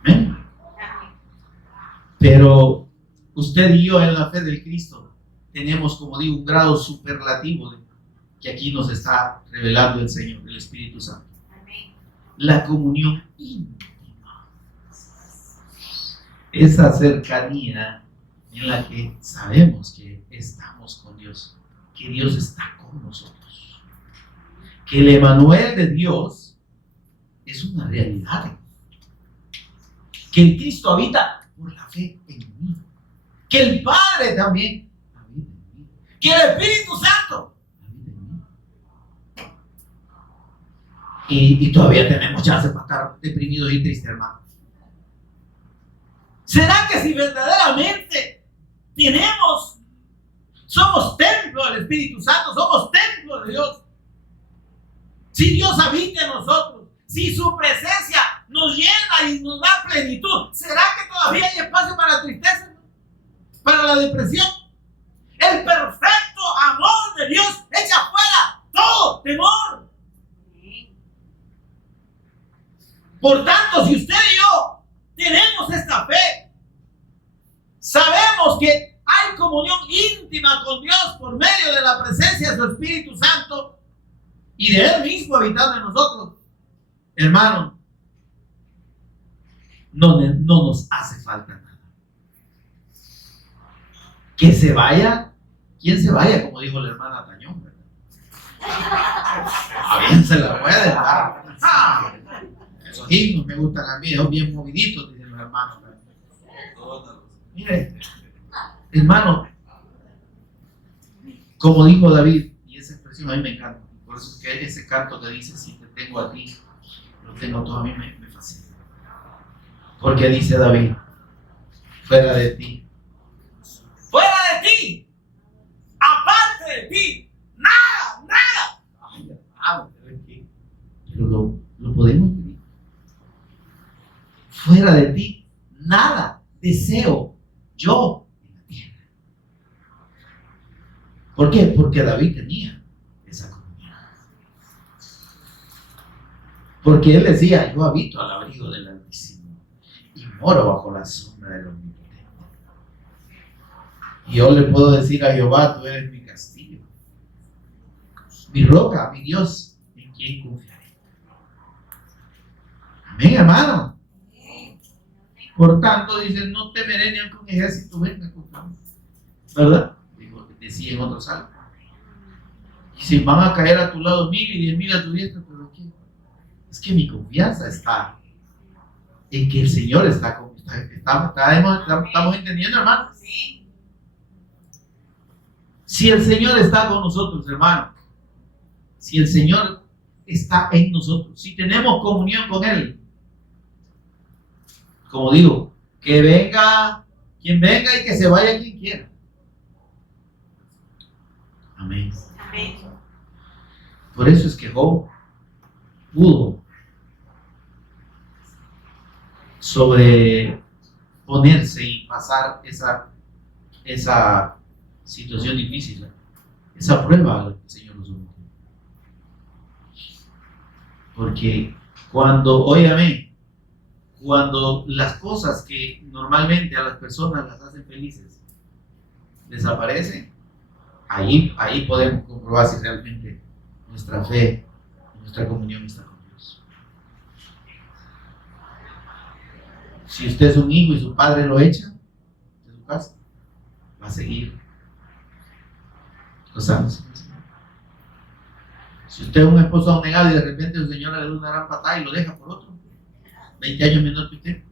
¿Amén? Pero usted y yo en la fe del Cristo tenemos, como digo, un grado superlativo que aquí nos está revelando el Señor, el Espíritu Santo. La comunión íntima. Esa cercanía en la que sabemos que estamos con Dios, que Dios está con nosotros, que el Emanuel de Dios es una realidad, que el Cristo habita por la fe en mí, que el Padre también habita en mí, que el Espíritu Santo habita en mí. Y todavía tenemos chance para estar deprimidos y tristes, hermano. ¿Será que si verdaderamente somos templo del Espíritu Santo, somos templo de Dios? Si Dios habita en nosotros, si su presencia nos llena y nos da plenitud, ¿será que todavía hay espacio para la tristeza? ¿Para la depresión? El perfecto amor de Dios echa fuera todo temor. Por tanto, si usted y yo tenemos esta fe, sabemos que hay comunión íntima con Dios por medio de la presencia de su Espíritu Santo, y de Él mismo habitando en nosotros, hermano, no nos hace falta nada. Que se vaya, quien se vaya, como dijo la hermana Tañón, ¿verdad? A bien se la puede, ¿verdad? Esos himnos me gustan a mí, son bien moviditos, dicen los hermanos, ¿verdad? Mire, hermano, como dijo David, y esa expresión a mí me encanta, por eso es que ese canto que dice, si te tengo a ti, lo tengo todo, a mí me fascina. Porque dice David, fuera de ti, aparte de ti, nada. ay, hermano, pero lo podemos vivir. Fuera de ti, nada deseo yo en la tierra. ¿Por qué? Porque David tenía esa comunión. Porque él decía, yo habito al abrigo del Altísimo y moro bajo la sombra del Omnipotente. Y yo le puedo decir a Jehová, tú eres mi castillo, mi roca, mi Dios, en quien confiaré. Amén, hermano. Por tanto, dice, no temeré ni aunque un ejército venga contra mí. ¿Verdad? Decía en otro salmo. Y si van a caer a tu lado 1000 y 10,000 a tu diestra, pero aquí es que mi confianza está en que el Señor está con estamos entendiendo, hermano. Si el Señor está con nosotros, hermano, si el Señor está en nosotros, si tenemos comunión con Él, como digo, que venga quien venga y que se vaya quien quiera. Amén. Amén. Por eso es que Job pudo sobreponerse y pasar esa situación difícil, esa prueba al Señor nos sometió. Porque óigame, cuando las cosas que normalmente a las personas las hacen felices desaparecen, ahí podemos comprobar si realmente nuestra fe, nuestra comunión está con Dios. Si usted es un hijo y su padre lo echa de su casa, va a seguir gozándose. Si usted es un esposo abnegado y de repente su señora le da una gran patada y lo deja por otro, 20 años menor que usted,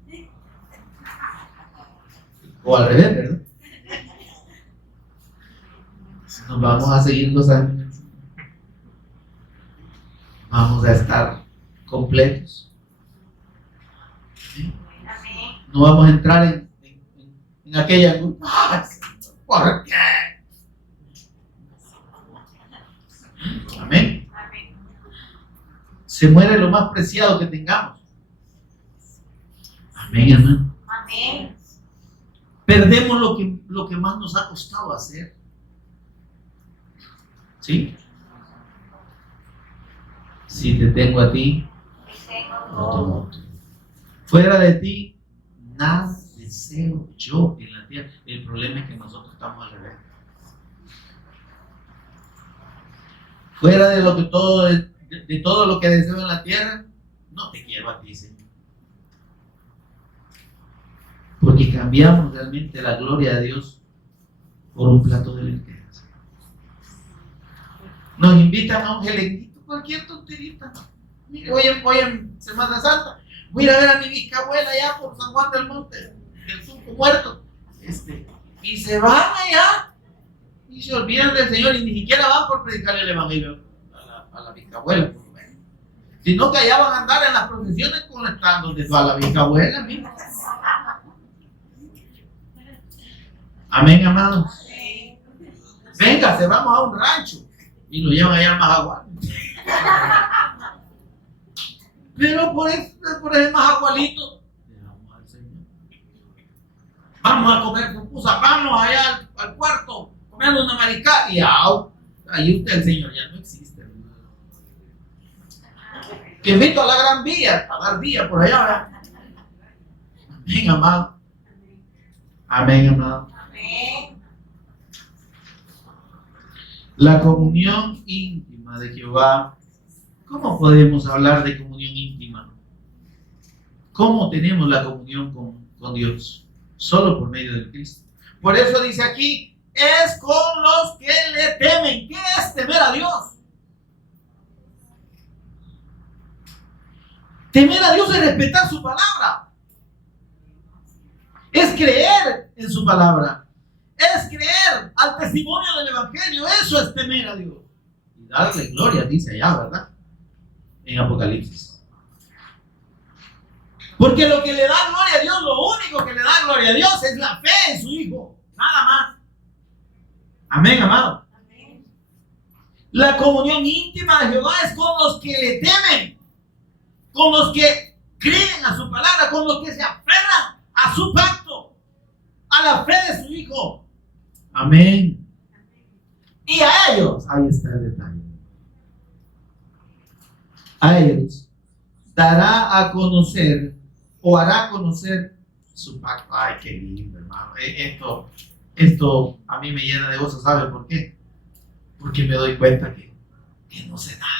o al revés, ¿verdad? Nos vamos a seguir gozando. Vamos a estar completos. ¿Sí? No vamos a entrar en aquella angustia. ¿Por qué? Amén. Se muere lo más preciado que tengamos. Amén, hermano. Amén. Perdemos lo que más nos ha costado hacer. ¿Sí? Si te tengo a ti, no tengo otro. Fuera de ti, nada deseo yo en la tierra. El problema es que nosotros estamos al revés. Fuera de todo lo que deseo en la tierra, no te quiero a ti, Señor. Porque cambiamos realmente la gloria de Dios por un plato de lentejas. Nos invitan a un gelenguito, cualquier tonterita. Mire, hoy en Semana Santa, voy a ir a ver a mi bisabuela allá por San Juan del Monte, del Surco Muerto. Y se van allá y se olvidan del Señor y ni siquiera van por predicarle el evangelio a la bisabuela, por lo menos. Sino que allá van a andar en las procesiones conectando donde va la bisabuela, mira. Amén, amados. Véngase, vamos a un rancho y lo llevan allá al Majagual. Pero por ese Majagualito, dejamos al Señor. Vamos a comer pupusas, vamos allá al cuarto, comiendo una mariscada y ahí usted, el Señor, ya no existe. Que invito a la Gran Vía, a dar vía por allá, ¿verdad? Amén, amado. Amén, amado. Amén. La comunión íntima de Jehová ¿Cómo podemos hablar de comunión íntima? ¿Cómo tenemos la comunión con Dios? Solo por medio del Cristo. Por eso dice aquí, es con los que le temen. ¿Qué es temer a Dios? Temer a Dios es respetar su palabra. Es creer en su palabra. Es creer al testimonio del Evangelio. Eso es temer a Dios. Y darle gloria, dice allá, ¿verdad? En Apocalipsis. Porque lo que le da gloria a Dios, lo único que le da gloria a Dios es la fe en su Hijo. Nada más. Amén, amado. Amén. La comunión íntima de Jehová es con los que le temen, con los que creen a su palabra, con los que se aferran a su pacto, a la fe de su Hijo. Amén. Y a ellos, ahí está el detalle. A ellos dará a conocer o hará conocer su pacto. Ay, qué lindo, hermano. Esto a mí me llena de gozo. ¿Sabe por qué? Porque me doy cuenta que no sé nada.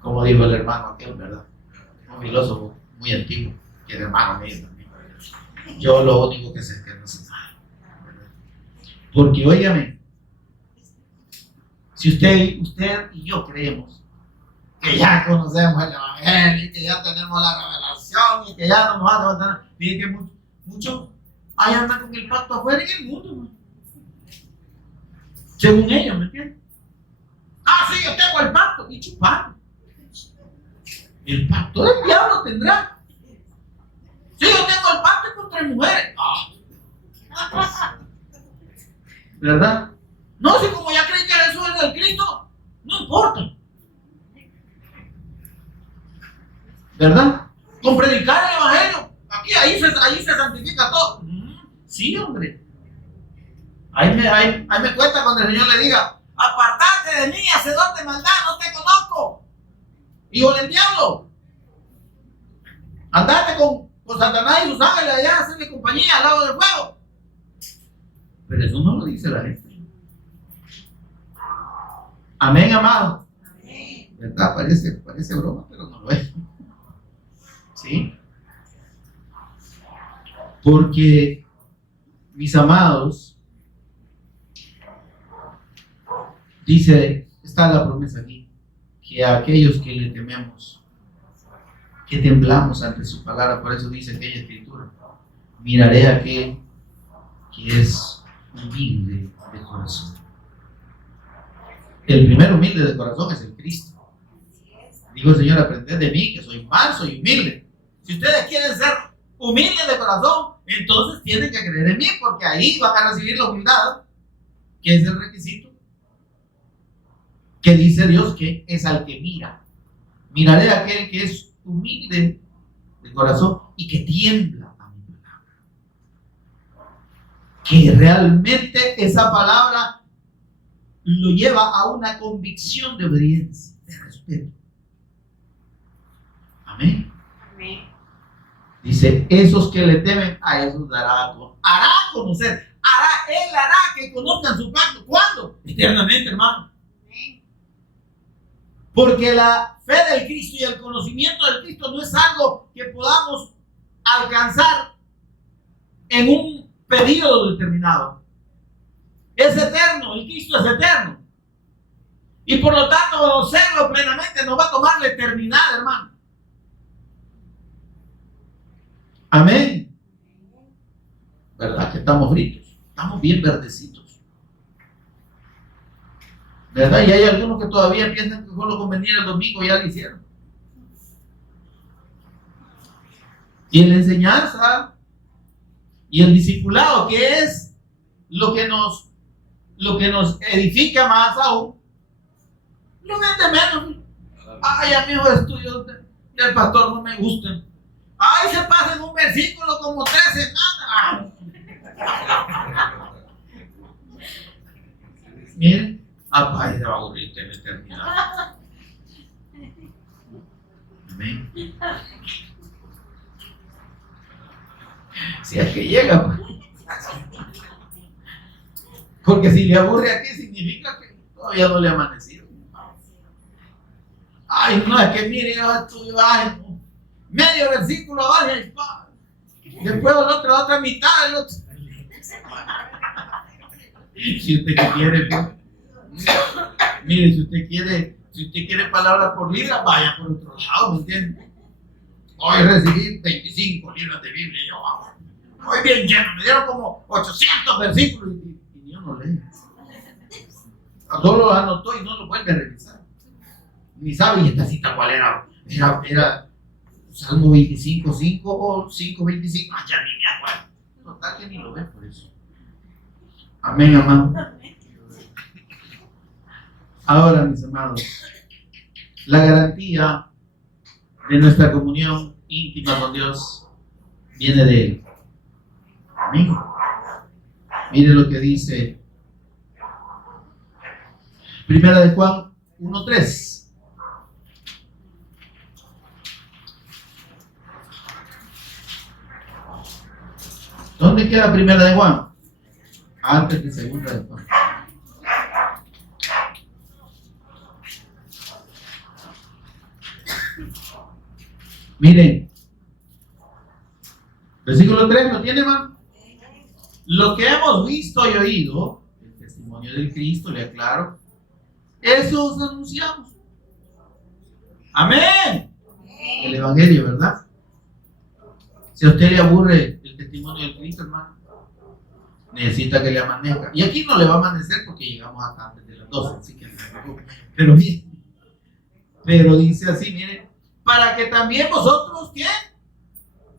Como dijo el hermano aquel, ¿verdad? Un filósofo muy antiguo, que era hermano mío también. Yo lo único que sé es que no sé nada, ¿verdad? Porque, óigame, si usted y yo creemos que ya conocemos el Evangelio y que ya tenemos la revelación y que ya no nos hace falta, miren que muchos ahí andan con el pacto afuera en el mundo, ¿no? Según ellos, ¿me entiendes? Ah, sí, yo tengo el pacto y chupando. El pacto del diablo tendrá. Sí, yo tengo el pacto con 3 mujeres. ¿Verdad? No, si como ya creí que eso es del Cristo, no importa. ¿Verdad? Con predicar el Evangelio. Aquí, ahí se santifica todo. Sí, hombre. Ahí me cuenta cuando el Señor le diga, apartate de mí, hacedor de maldad, no te conozco. Hijo del diablo. Andate con Satanás y sus ángeles allá, hacerle compañía al lado del fuego. Pero eso no lo dice la gente. Amén, amado. Amén. ¿Verdad? Parece broma, pero no lo es. ¿Sí? Porque, mis amados, dice, está la promesa aquí, que a aquellos que le tememos, que temblamos ante su palabra, por eso dice aquella escritura, miraré a aquel que es humilde de corazón. El primer humilde de corazón es el Cristo. Digo el Señor, aprended de mí, que soy manso y humilde. Si ustedes quieren ser humildes de corazón, entonces tienen que creer en mí, porque ahí van a recibir la humildad, que es el requisito que dice Dios que es al que mira. Miraré a aquel que es humilde de corazón y que tiembla a mi palabra. Que realmente esa palabra lo lleva a una convicción de obediencia, de respeto. Amén. Amén. Dice, esos que le temen, a esos hará conocer. Él hará que conozcan su pacto. ¿Cuándo? Eternamente, hermano. Amén. Porque la fe del Cristo y el conocimiento del Cristo no es algo que podamos alcanzar en un periodo determinado. Es eterno, el Cristo es eterno. Y por lo tanto, conocerlo plenamente nos va a tomar la eternidad, hermano. Amén. ¿Verdad que estamos fritos? Estamos bien verdecitos. ¿Verdad? Y hay algunos que todavía piensan que solo con venir el domingo ya lo hicieron. Y en la enseñanza y el discipulado, que es lo que nos edifica más aún, lo ven de menos. Ay, amigos, estudios del pastor no me gustan. Ay, se pasa en un versículo como 3 semanas. Miren, ay, se va a aburrir en la eternidad. Amén. Si es que llega, pues. Porque si le aburre aquí significa que todavía no le ha amanecido. Ay, no, es que mire, ay, medio versículo, vale, después la otra mitad, el otro. Si usted quiere, pues, mire, si usted quiere palabra por libra, vaya por otro lado, ¿me entiende? Hoy recibí 25 libras de Biblia, yo, hoy bien lleno, me dieron como 800 versículos y yo no leo. Solo lo anotó y no lo vuelve a revisar. Ni sabe, y esta cita cuál era. Era Salmo 25, 5 o 5, 25. Ya ni me acuerdo. Total que ni lo ve por eso. Amén, amado. Ahora, mis amados, la garantía de nuestra comunión íntima con Dios viene de Él. Amén. Mire lo que dice Primera de Juan 1:3. ¿Dónde queda Primera de Juan? Antes de Segunda de Juan. Miren, versículo 3, ¿lo tiene, hermano? Lo que hemos visto y oído, el testimonio del Cristo, le aclaro, eso os anunciamos. Amén. El Evangelio, ¿verdad? Si a usted le aburre el testimonio del Cristo, hermano, necesita que le amanezca. Y aquí no le va a amanecer porque llegamos hasta antes de las 12, así que no se preocupe. Pero dice así, miren, para que también vosotros, ¿qué?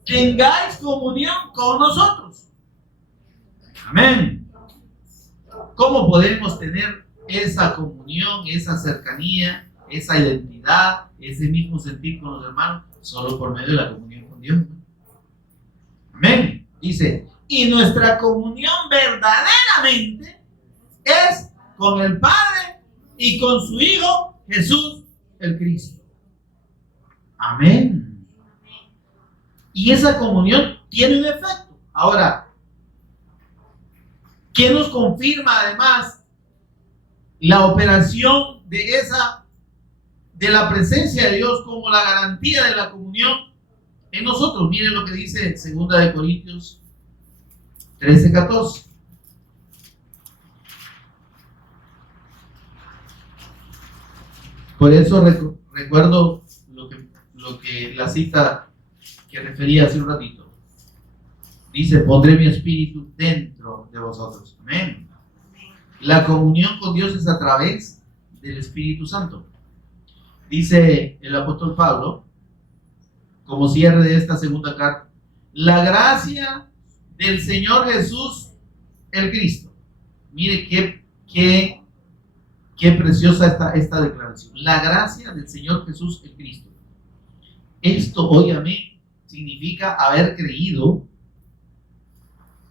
Tengáis comunión con nosotros. Amén. ¿Cómo podemos tener esa comunión, esa cercanía, esa identidad, ese mismo sentir con los hermanos? Solo por medio de la comunión con Dios. Amén. Dice, y nuestra comunión verdaderamente es con el Padre y con su Hijo Jesús el Cristo. Amén. Y esa comunión tiene un efecto. Ahora, ¿qué nos confirma además la operación de la presencia de Dios como la garantía de la comunión en nosotros? Miren lo que dice 2 de Corintios 13:14. Por eso recuerdo lo que la cita que refería hace un ratito. Dice, pondré mi espíritu dentro de vosotros. Amén. La comunión con Dios es a través del Espíritu Santo. Dice el apóstol Pablo, como cierre de esta segunda carta, la gracia del Señor Jesús el Cristo. Mire qué preciosa esta declaración. La gracia del Señor Jesús el Cristo. Esto, óigame, significa haber creído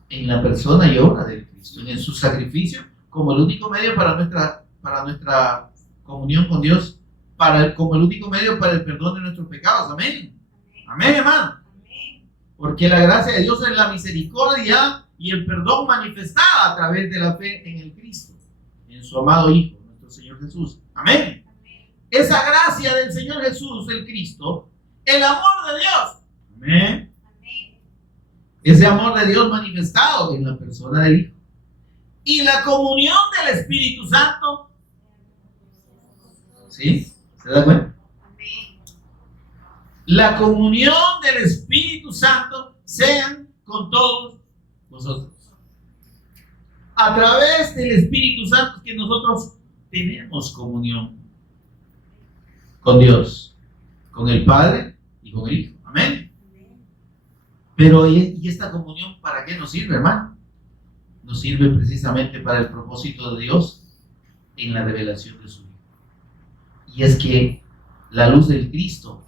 en la persona y obra del Cristo, en su sacrificio como el único medio para nuestra comunión con Dios, como el único medio para el perdón de nuestros pecados. Amén. Amén, hermano. Porque la gracia de Dios es la misericordia y el perdón manifestada a través de la fe en el Cristo, en su amado Hijo, nuestro Señor Jesús. Amén. Esa gracia del Señor Jesús, el Cristo, el amor de Dios. Amén. Ese amor de Dios manifestado en la persona del Hijo. Y la comunión del Espíritu Santo. ¿Sí? ¿Se da cuenta? La comunión del Espíritu Santo sean con todos vosotros. A través del Espíritu Santo que nosotros tenemos comunión con Dios, con el Padre y con el Hijo. Amén. Pero ¿y esta comunión para qué nos sirve, hermano? Nos sirve precisamente para el propósito de Dios en la revelación de su Hijo. Y es que la luz del Cristo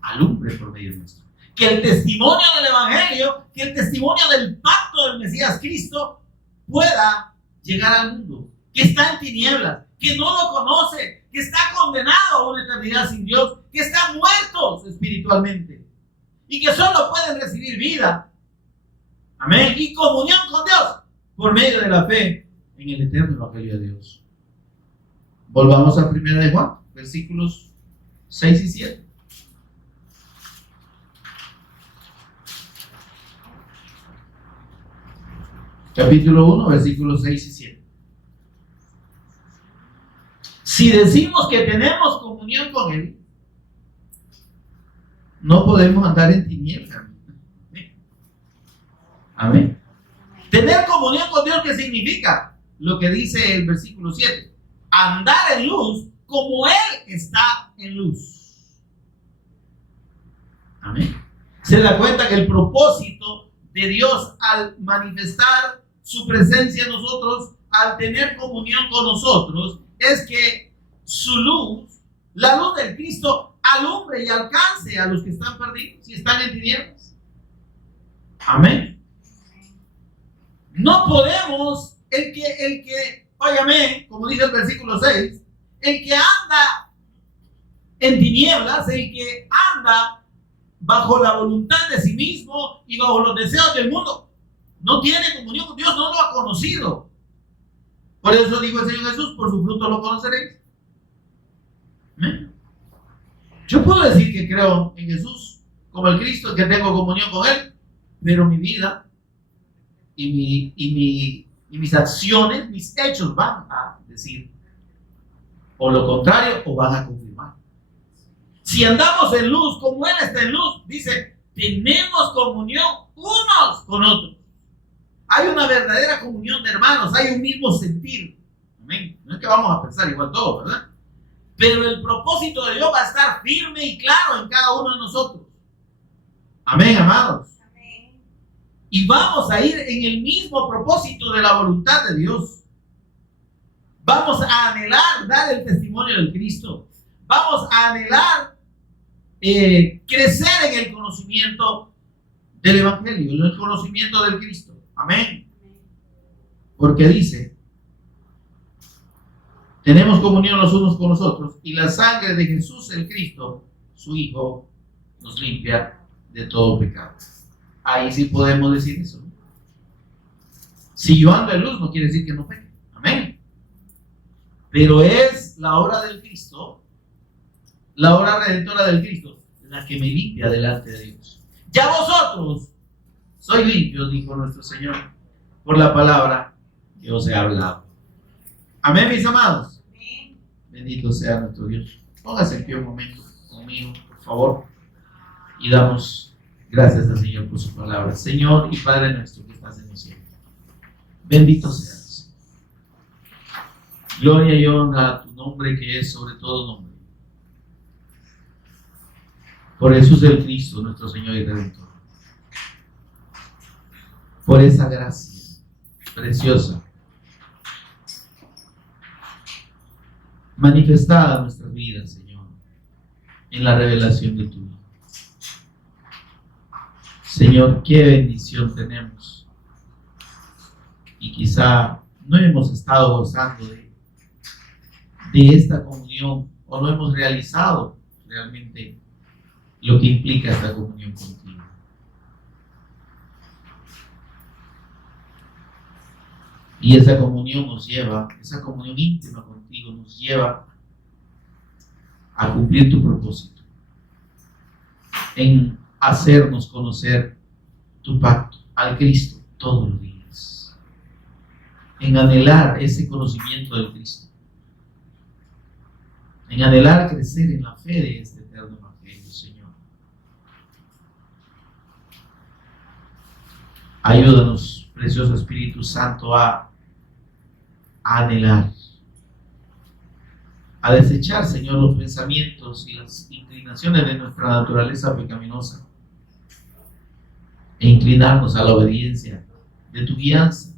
alumbre por medio nuestro. Que el testimonio del Evangelio, que el testimonio del pacto del Mesías Cristo pueda llegar al mundo, que está en tinieblas, que no lo conoce, que está condenado a una eternidad sin Dios, que están muertos espiritualmente y que solo pueden recibir vida, amén, y comunión con Dios por medio de la fe en el eterno Evangelio de Dios. Volvamos a 1 de Juan, versículos 6 y 7. Capítulo 1, versículos 6 y 7. Si decimos que tenemos comunión con Él, no podemos andar en tinieblas. Amén. Tener comunión con Dios, ¿qué significa? Lo que dice el versículo 7. Andar en luz como Él está en luz. Amén. Se da cuenta que el propósito de Dios al manifestar su presencia en nosotros, al tener comunión con nosotros, es que su luz, la luz del Cristo, alumbre y alcance a los que están perdidos y están en tinieblas. Amén. No podemos, óyame, como dice el versículo 6, el que anda en tinieblas, el que anda bajo la voluntad de sí mismo y bajo los deseos del mundo, no tiene comunión con Dios, no lo ha conocido. Por eso dijo el Señor Jesús, por su fruto lo conoceréis. ¿Eh? Yo puedo decir que creo en Jesús como el Cristo, que tengo comunión con Él, pero mi vida y mis acciones, mis hechos van a decir o lo contrario o van a confirmar. Si andamos en luz como Él está en luz, dice, tenemos comunión unos con otros. Hay una verdadera comunión de hermanos, hay un mismo sentir. Amén. No es que vamos a pensar igual todos, ¿verdad? Pero el propósito de Dios va a estar firme y claro en cada uno de nosotros. Amén, amados. Amén. Y vamos a ir en el mismo propósito de la voluntad de Dios. Vamos a anhelar dar el testimonio del Cristo. Vamos a anhelar crecer en el conocimiento del Evangelio, en el conocimiento del Cristo. Amén. Porque dice, tenemos comunión los unos con los otros y la sangre de Jesús el Cristo, su Hijo, nos limpia de todo pecado. Ahí sí podemos decir eso, ¿no? Si yo ando en luz no quiere decir que no peque. Amén. Pero es la obra del Cristo, la obra redentora del Cristo, la que me limpia delante de Dios. Ya vosotros sois limpios, dijo nuestro Señor, por la palabra que os he hablado. Amén, mis amados. Amén. Bendito sea nuestro Dios. Póngase en pie un momento conmigo, por favor, y damos gracias al Señor por su palabra. Señor y Padre nuestro que estás en los cielos, bendito seas. Gloria y honra a tu nombre que es sobre todo nombre. Por Jesús el Cristo, nuestro Señor y Redentor. Por esa gracia preciosa manifestada en nuestras vidas, Señor, en la revelación de tu Hijo. Señor, qué bendición tenemos. Y quizá no hemos estado gozando de esta comunión o no hemos realizado realmente lo que implica esta comunión contigo. Y esa comunión nos lleva, esa comunión íntima contigo nos lleva a cumplir tu propósito, en hacernos conocer tu pacto al Cristo todos los días, en anhelar ese conocimiento del Cristo, en anhelar crecer en la fe de este eterno Evangelio, Señor. Ayúdanos, precioso Espíritu Santo, a anhelar, a desechar, Señor, los pensamientos y las inclinaciones de nuestra naturaleza pecaminosa e inclinarnos a la obediencia de tu guianza,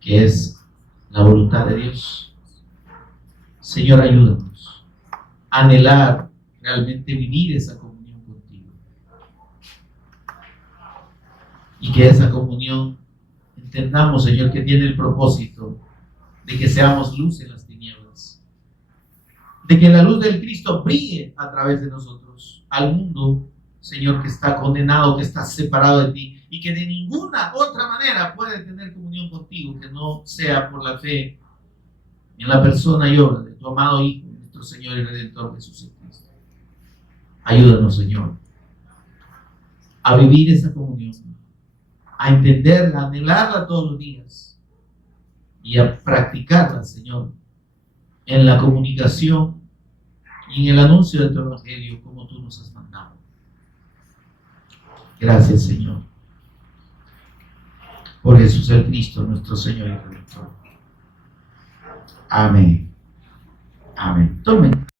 que es la voluntad de Dios. Señor, ayúdanos a anhelar realmente vivir esa comunión contigo y que esa comunión entendamos, Señor, que tiene el propósito de que seamos luz en las tinieblas, de que la luz del Cristo brille a través de nosotros al mundo, Señor, que está condenado, que está separado de ti y que de ninguna otra manera puede tener comunión contigo que no sea por la fe en la persona y obra de tu amado Hijo, nuestro Señor y Redentor Jesús Cristo. Ayúdanos, Señor, a vivir esa comunión, a entenderla, a anhelarla todos los días y a practicarla, Señor, en la comunicación y en el anuncio de tu evangelio como tú nos has mandado. Gracias, Señor, por Jesús el Cristo, nuestro Señor y Redentor. Amén. Amén. Tomen.